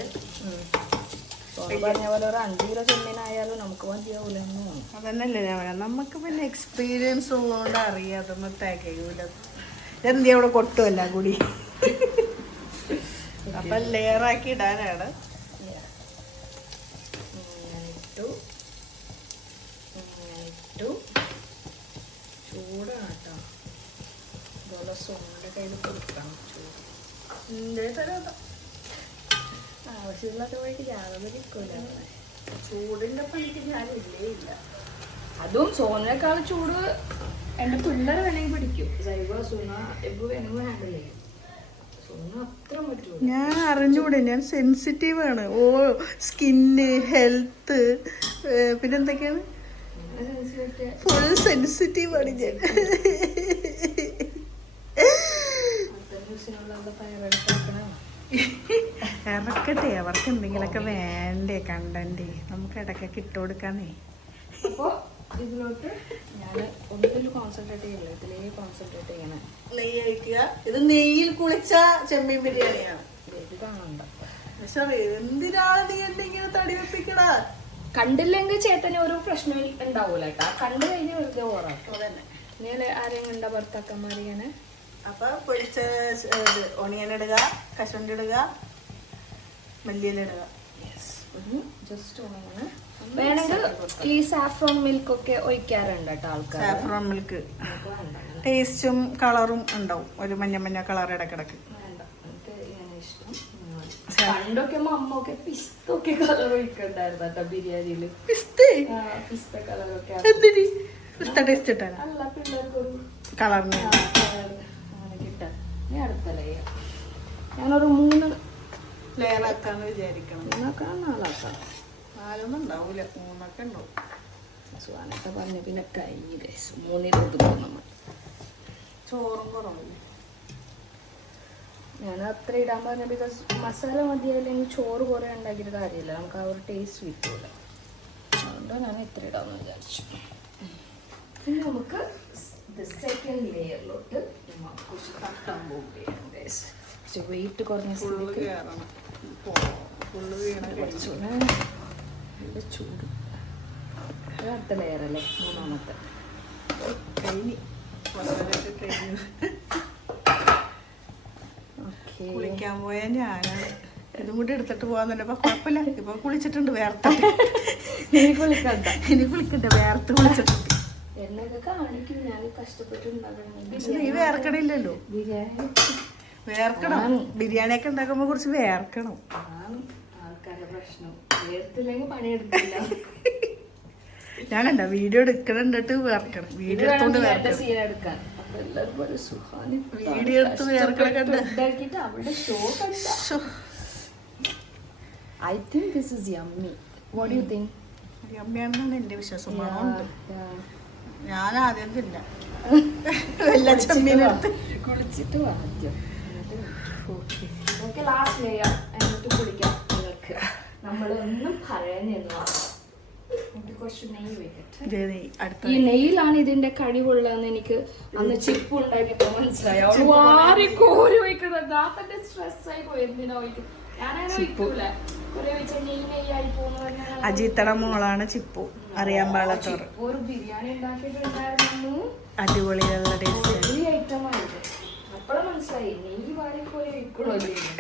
പറഞ്ഞ പോലെ ഒരു 5 കിലോ ചെമ്മീനായാലും നമുക്ക് മതിയാവൂല. അതന്നല്ലേ ഞാൻ പറയാം. നമുക്ക് പിന്നെ എക്സ്പീരിയൻസ് ഉള്ളതുകൊണ്ട് അറിയാം അതൊന്നും തികയൂല. എന്തി അവിടെ കൊട്ടുമല്ല കൂടി. അപ്പൊ ലെയറാക്കി ഇടാനാണ്. ചൂടാണ് കേട്ടോ. ഇതുപോലെ സോണിന്റെ കയ്യിൽ കൊടുക്കണം ചൂട്. ആവശ്യമുള്ളൊക്കെ പോയിട്ട് യാതൊന്നും നിൽക്കൂല. ചൂടിന്റെ പണിക്ക് ഞാനില്ലേ ഇല്ല. അതും സോനിനേക്കാൾ ചൂട് എൻ്റെ പിള്ളേർ വേണമെങ്കിൽ പിടിക്കും. സൈബ സുന എബ് വേണമെങ്കിൽ ഹാൻഡിൽ ചെയ്യും. സോന അത്ര പറ്റുള്ളൂ. ഞാൻ അറിഞ്ഞൂടെ, ഞാൻ സെൻസിറ്റീവ് ആണ്. ഓ സ്കിന്ന്, ഹെൽത്ത്, പിന്നെന്തൊക്കെയാണ് ഫുൾ സെൻസിറ്റീവ് ആണ് ഞാൻ. ഇറക്കട്ടെ, അവർക്ക് എന്തെങ്കിലുമൊക്കെ വേണ്ടേ കണ്ടന്റ്. നമുക്ക് ഇടയ്ക്കൊക്കെ ഇട്ട് കൊടുക്കാന്നേ. അപ്പോൾ ഇതിലോട്ട് ഞാൻ ഒന്നിൽ കോൺസെൻട്രേറ്റ് ചെയ്യില്ല, ഇതിലേ കോൺസെൻട്രേറ്റ് ചെയ്യണം. നെയ്യ് ഒഴിക്കുക. ഇത് നെയ്യിൽ കുളിച്ച ചെമ്മീൻ ബിരിയാണിയാണ്. ഇത് കാണണ്ട. എന്തിനാണ് നീ എന്നെ ഇങ്ങനെ തടി വെപ്പിക്കടാ? കണ്ടില്ലെങ്കിൽ ചേട്ടന് ഒരു പ്രശ്നം ഉണ്ടാവൂല കേട്ടോ. കണ്ടു കഴിഞ്ഞ് വെറുതെ ഓറാക്കും. അതന്നെ നീ ആരെയും കണ്ട ഭർത്താക്കന്മാർ ഇങ്ങനെ. അപ്പൊ പൊടിച്ച ഓണിയൻ ഇടുക, കശുവണ്ടി ഇടുക, മല്ലിയില ഇടുക. ജസ്റ്റ് ഓണിയൻ വേണമെങ്കിൽ ഈ സാഫ്രോൺ മിൽക്ക് ഒക്കെ ഒഴിക്കാറുണ്ട് കേട്ടോ ആൾക്കാർ. സാഫ്രോൺ മിൽക്ക് ടേസ്റ്റും കളറും ഉണ്ടാവും. ഒരു മഞ്ഞ മഞ്ഞ കളർ ഇടക്കിടക്ക്. പണ്ടൊക്കെ അമ്മൊക്കെ പിസ്തൊക്കെ കളർ ഒഴിക്കണ്ടായിരുന്നു കേട്ടോ ബിരിയാണിയില്. പിസ്ത കളറൊക്കെ ടേസ്റ്റ് ഇട്ടാണ്. അല്ല പിള്ളേർക്കൊരു കളറിന് അങ്ങനെ കിട്ടാൻ. ഇനി അടുത്ത ലെയർ ഞാനൊരു 3 ലെയർ ആക്കാന്ന് വിചാരിക്കണം. 4 4 ഉണ്ടാവൂല, 3 ഉണ്ടാവും. സുഹാനൊക്കെ പറഞ്ഞ പിന്നെ കഴിഞ്ഞ 3 ഒതുക്കും നമ്മൾ. ചോറും കുറവില്ല. ഞാൻ അത്ര ഇടാൻ പറഞ്ഞ ബിക്കോസ് മസാല മതിയായില്ലെങ്കിൽ ചോറ് കുറേ ഉണ്ടാക്കിയിട്ട് കാര്യമില്ല, നമുക്ക് ആ ഒരു ടേസ്റ്റ് കിട്ടൂല. അതുകൊണ്ട് ഞാൻ ഇത്ര ഇടാമെന്ന് വിചാരിച്ചു. പിന്നെ നമുക്ക് സെക്കൻഡ് ലെയറിലോട്ട് കുറച്ച് തട്ടാൻ പോവുകയാണ്. വെയിറ്റ് കുറഞ്ഞ ഫുള്ള് ചൂട്. അടുത്ത ലെയർ അല്ലേ, 3ാമത്തെ. കുളിക്കാൻ പോയാൽ ഞാനാണ് ഇതും കൂടി എടുത്തിട്ട് പോകാന്നുണ്ടപ്പോ കുഴപ്പമില്ല. ഇപ്പൊ കുളിച്ചിട്ടുണ്ട്, വേർത്തിട്ട്. ഇനി കുളിക്കണ്ട, വേർത്ത് കുളിച്ചിട്ടുണ്ട്. എന്നൊക്കെ കാണിക്കും ഞാൻ കഷ്ടപ്പെട്ടുണ്ടാക്കണം. പക്ഷെ നീ വേർക്കണില്ലല്ലോ. ബിരിയാണി വേർക്കണം. ബിരിയാണി ഒക്കെ ഉണ്ടാക്കുമ്പോ കുറച്ച് വേർക്കണം. ആൾക്കാരുടെ പ്രശ്നം വേർത്തില്ലെങ്കിൽ പണിയെടുക്കില്ല. ഞാനെന്താ വീഡിയോ എടുക്കണിട്ട് വേർക്കണം. വീഡിയോ എടുത്തോണ്ട് സീൻ എടുക്കാൻ വീഡിയോ എടുത്ത് വേർക്കണം. അവളുടെ ഷോ കണ്ട. I think this is yummy. What do you think? യമ്മിയാണെന്നാണ് എന്റെ വിശ്വാസം. ഞാൻ ആദ്യം തിന്ന എല്ലാ ചെമ്മീനെടുത്ത് കുളിച്ചിട്ട് ആദ്യം ലാസ്റ്റ് ലെയർ എന്നിട്ട് കുളിക്കാം. നിങ്ങൾക്ക് നമ്മളൊന്നും പറയുന്നില്ല. കുറച്ച് നെയ്യ് വെക്കട്ടെ. അടുത്ത ഈ നെയ്യിലാണ് ഇതിന്റെ കഴിവുള്ളതെന്ന് എനിക്ക് അന്ന് ചിപ്പ് ഉണ്ടാക്കിയപ്പോ മനസ്സിലായി. അവള് വാരി കോരി ഒഴിക്കുന്നത് ദാത്തന്റെ സ്ട്രെസ് ആയി പോയി. എന്തിനാ ഒഴിക്കും? ഞാനങ്ങനെ ഒഴിക്കൂല. കുറെ ഒഴിച്ചാൽ നെയ്യായി പോകുന്ന അജിത്തയുടെ മോളാണ് ചിപ്പു, അറിയാൻ പാടില്ലാത്തവർ. ഒരു ബിരിയാണി ഉണ്ടാക്കിയിട്ടുണ്ടായിരുന്നു. അടിപൊളിയുള്ള ടേസ്റ്റ്. വലിയ ഐറ്റം ആയിരുന്നു. അപ്പോഴും മനസ്സിലായി നെയ്യ് വാരി കോരി ഒഴിക്കുള്ളൂ.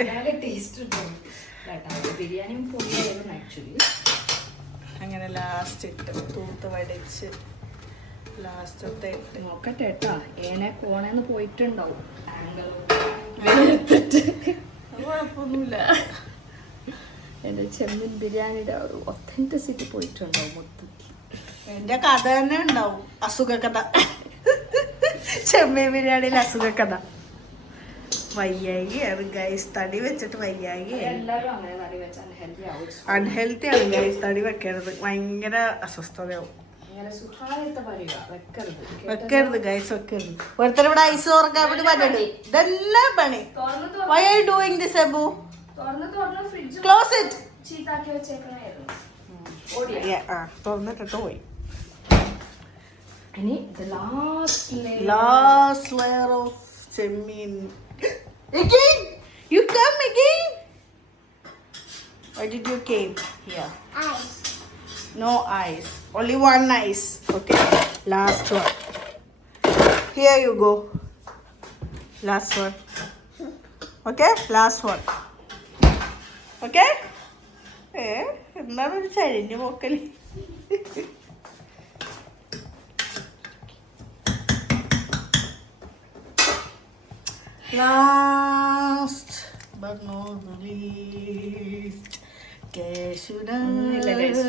നല്ല ടേസ്റ്റ് ഉണ്ടാവും കേട്ടോ. ബിരിയാണിയും പൊടിയായിരുന്നു ആക്ച്വലി. അങ്ങനെ ലാസ്റ്റ് ഇട്ട് തൂത്ത് വടിച്ച് ലാസ്റ്റത്തെ നോക്കട്ടെ കേട്ടാ. ഏനെ കോണേന്ന് പോയിട്ടുണ്ടാവും. കുഴപ്പമൊന്നുമില്ല. എന്റെ ചെമ്മീൻ ബിരിയാണിയുടെ ഒരു ഒത്തന്റിസിറ്റി പോയിട്ടുണ്ടാവും മൊത്തത്തിൽ. എന്റെ കഥ തന്നെ ഉണ്ടാവും, അസുഖക്കഥ. ചെമ്മീൻ ബിരിയാണിയിൽ അസുഖക്കഥ. വയ്യായികയാണ് ഗൈസ്, തടി വെച്ചിട്ട് വയ്യായികയാണ്. എല്ലാവരും അങ്ങനെ തടി വെച്ച് അൺഹെൽത്തി ആവും. അൺഹെൽത്തി ആണ് ഗൈസ്, തടി വെക്കരുത്, ഭയങ്കര അസ്വസ്ഥതയാവും. അങ്ങനെ സുഖായത്തെ പറയുക വെക്കരുത്. വെക്കരുത് ഗൈസ്, വെക്കരുത്. ഒരുത്തരം ഇവിടെ ഐസ് ഓർക്കാൻ വേണ്ടി പറ്റുന്നുണ്ട്. ഇതെല്ലാം പണി. Why are you doing this, Abu? തുറന്ന് ഫ്രിഡ്ജ് Close it. ചീത്താക്കി വെച്ചേക്കണായിരുന്നു. തുറന്നിട്ടിട്ട് പോയി. ഇനി the Last layer of Chemmeen. Again? You come again? Why did you came here? Ice. No ice. Only one ice. Okay. Last one. Here you go. Last one. Okay. Last one. Okay. എന്താണ് ഒരു ചരിഞ്ഞു പോക്കല്? Last but not the least.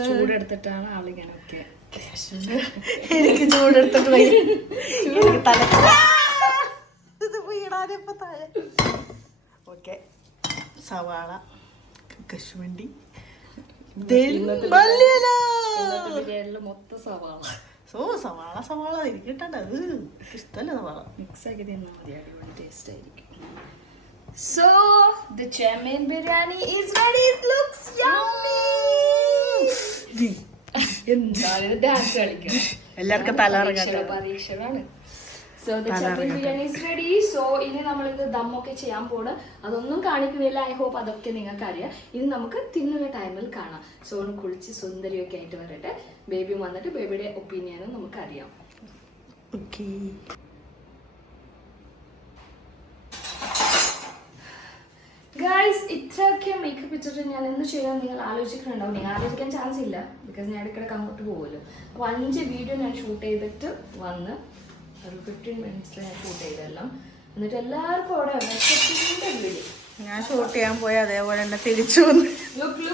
ചൂടെടുത്തിട്ടാണ് ആളിങ്ങനൊക്കെ. എനിക്ക് ചൂടെടുത്തിട്ട് പോയി. എനിക്ക് തല ഇത് വീടാനിപ്പോ താഴെ. Okay, സവാള, കശുവണ്ടി, ബിരിയാണിയില് മൊത്തം സവാള. സവാള ഇരിക്കട്ടെ. അത് ഇഷ്ടമല്ല സവാള. മിക്സ് ആക്കി തിന്നാൽ മതി, അടിപൊളി ടേസ്റ്റ് ആയിരിക്കും. So the Chemmeen biryani is ready. It looks yummy. എന്താണ് ഡാൻസ് കളിക്കുക? എല്ലാവർക്കും തലറങ്ങട്ടെ. പരീക്ഷകളാണ്. So the Chemmeen biryani is ready. So ഇനി നമ്മളിത് ദമ്മൊക്കെ ചെയ്യാൻ പോണ്. അതൊന്നും കാണിക്കുന്നില്ല. ഐ ഹോപ്പ് അതൊക്കെ നിങ്ങൾക്ക് അറിയാം. ഇത് നമുക്ക് തിന്നുന്ന ടൈമിൽ കാണാം. സോ ഒന്ന് കുളിച്ച് സുന്ദരിയൊക്കെ ആയിട്ട് വരട്ടെ. ബേബി വന്നിട്ട് ബേബിയുടെ ഒപ്പീനിയനും നമുക്കറിയാം. ഓക്കെ. ഗൈസ്, ഇത്രയൊക്കെ മേക്കപ്പ് ഇട്ടിട്ട് ഞാൻ എന്ത് ചെയ്യാൻ നിങ്ങൾ ആലോചിക്കുന്നുണ്ടാവും. നിങ്ങൾ ആലോചിക്കാൻ ചാൻസ് ഇല്ല, ബിക്കോസ് ഞാൻ ഇടയ്ക്കിടയ്ക്ക് അങ്ങോട്ട് പോകുമല്ലോ. അപ്പോൾ 5 വീഡിയോ ഞാൻ ഷൂട്ട് ചെയ്തിട്ട് വന്ന് ഒരു 15 മിനിറ്റ്സിൽ ഞാൻ ഷൂട്ട് ചെയ്തെല്ലാം. എന്നിട്ട് എല്ലാവർക്കും അവിടെ വീഡിയോ ഞാൻ ഷൂട്ട് ചെയ്യാൻ പോയി, അതേപോലെ തന്നെ തിരിച്ചു വന്ന് ലുക്ക്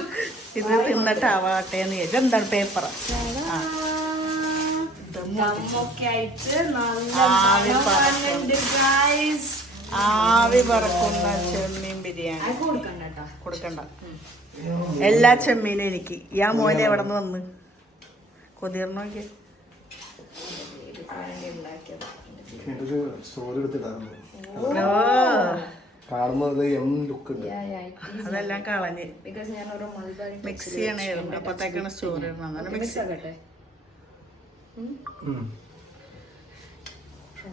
ഇത് തിന്നിട്ടാവാട്ടെ എന്ന് ചോദിച്ചു. എന്താണ് പേപ്പർ? ദമ്മൊക്കെ ആയിട്ട് ആവി പറക്കുന്ന ചെമ്മീൻ ബിരിയാണി കൊടുക്കണ്ട. കൊടുക്കണ്ട. എല്ലാ ചെമ്മീനും എനിക്ക്. ഈ മോനെ എവിടെ നിന്ന് വന്ന് കൊതിർന്നോക്കെ സ്റ്റോറി എടുത്തിട്ടായിരുന്നു കാണുമ്പോൾ ലുക്ക് ഉണ്ട്. അതെല്ലാം കളഞ്ഞ് ബിക്കോസ് ഞാൻ ഒരു മൾബറി മിക്സ് ചെയ്യണായിരുന്നു. അപ്പത്തേക്കാണ് സ്റ്റോറി ഇടണം. അങ്ങനെ മിക്സ് ആകട്ടെ.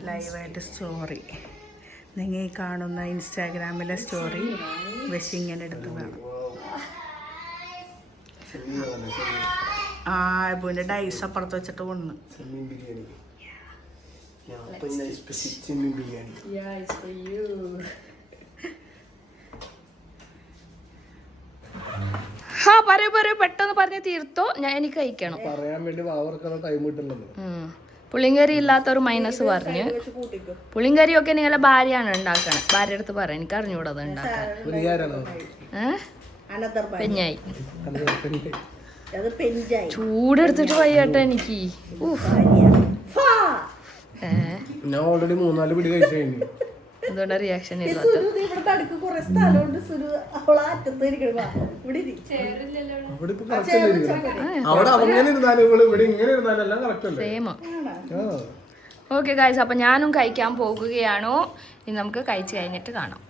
ലൈവായിട്ട് സ്റ്റോറി നിങ്ങൾ ഈ കാണുന്ന ഇൻസ്റ്റാഗ്രാമിലെ സ്റ്റോറി വെച്ച് ഇങ്ങനെ എടുത്ത് വേണം. ആ അബുവിൻ്റെ ഡൈസ് അപ്പുറത്ത് വെച്ചിട്ട് വന്ന് ചെമ്മീൻ biryani. Biryani. Yeah, it's for you. പറയൂ പെട്ടെന്ന് പറഞ്ഞ് തീർത്തോ. എനിക്ക് കഴിക്കണം. പറയാൻ വേണ്ടി വാവർക്കുന്ന ടൈം കിട്ടുന്നുണ്ടല്ലോ. പുളിങ്കറി ഇല്ലാത്തൊരു മൈനസ് പറഞ്ഞ്. പുളിങ്കറി ഒക്കെ നിങ്ങളെ ഭാര്യയാണ് ഉണ്ടാക്കണം. ഭാര്യ അടുത്ത് പറയാം, എനിക്ക് അറിഞ്ഞൂടാ അത് ഉണ്ടാക്കാൻ. പെഞ്ഞായി ചൂടെടുത്തിട്ട് വയ്യാട്ടെ എനിക്ക്. ഞാൻ ഓൾറെഡി 3-4 പിടി കഴിച്ചു കഴിഞ്ഞു. അതുകൊണ്ട് റിയാക്ഷൻ ഇല്ല. അവിടെ അങ്ങനെ ഇരുന്നാലും ഇവിടെ ഇങ്ങനെ ഇരുന്നാലും എല്ലാം കറക്റ്റ് അല്ലേ? സെയിം. ഓക്കെ ഗൈസ്, അപ്പൊ ഞാനും കഴിക്കാൻ പോകുകയാണോ? ഇനി നമുക്ക് കഴിച്ചു കഴിഞ്ഞിട്ട് കാണാം.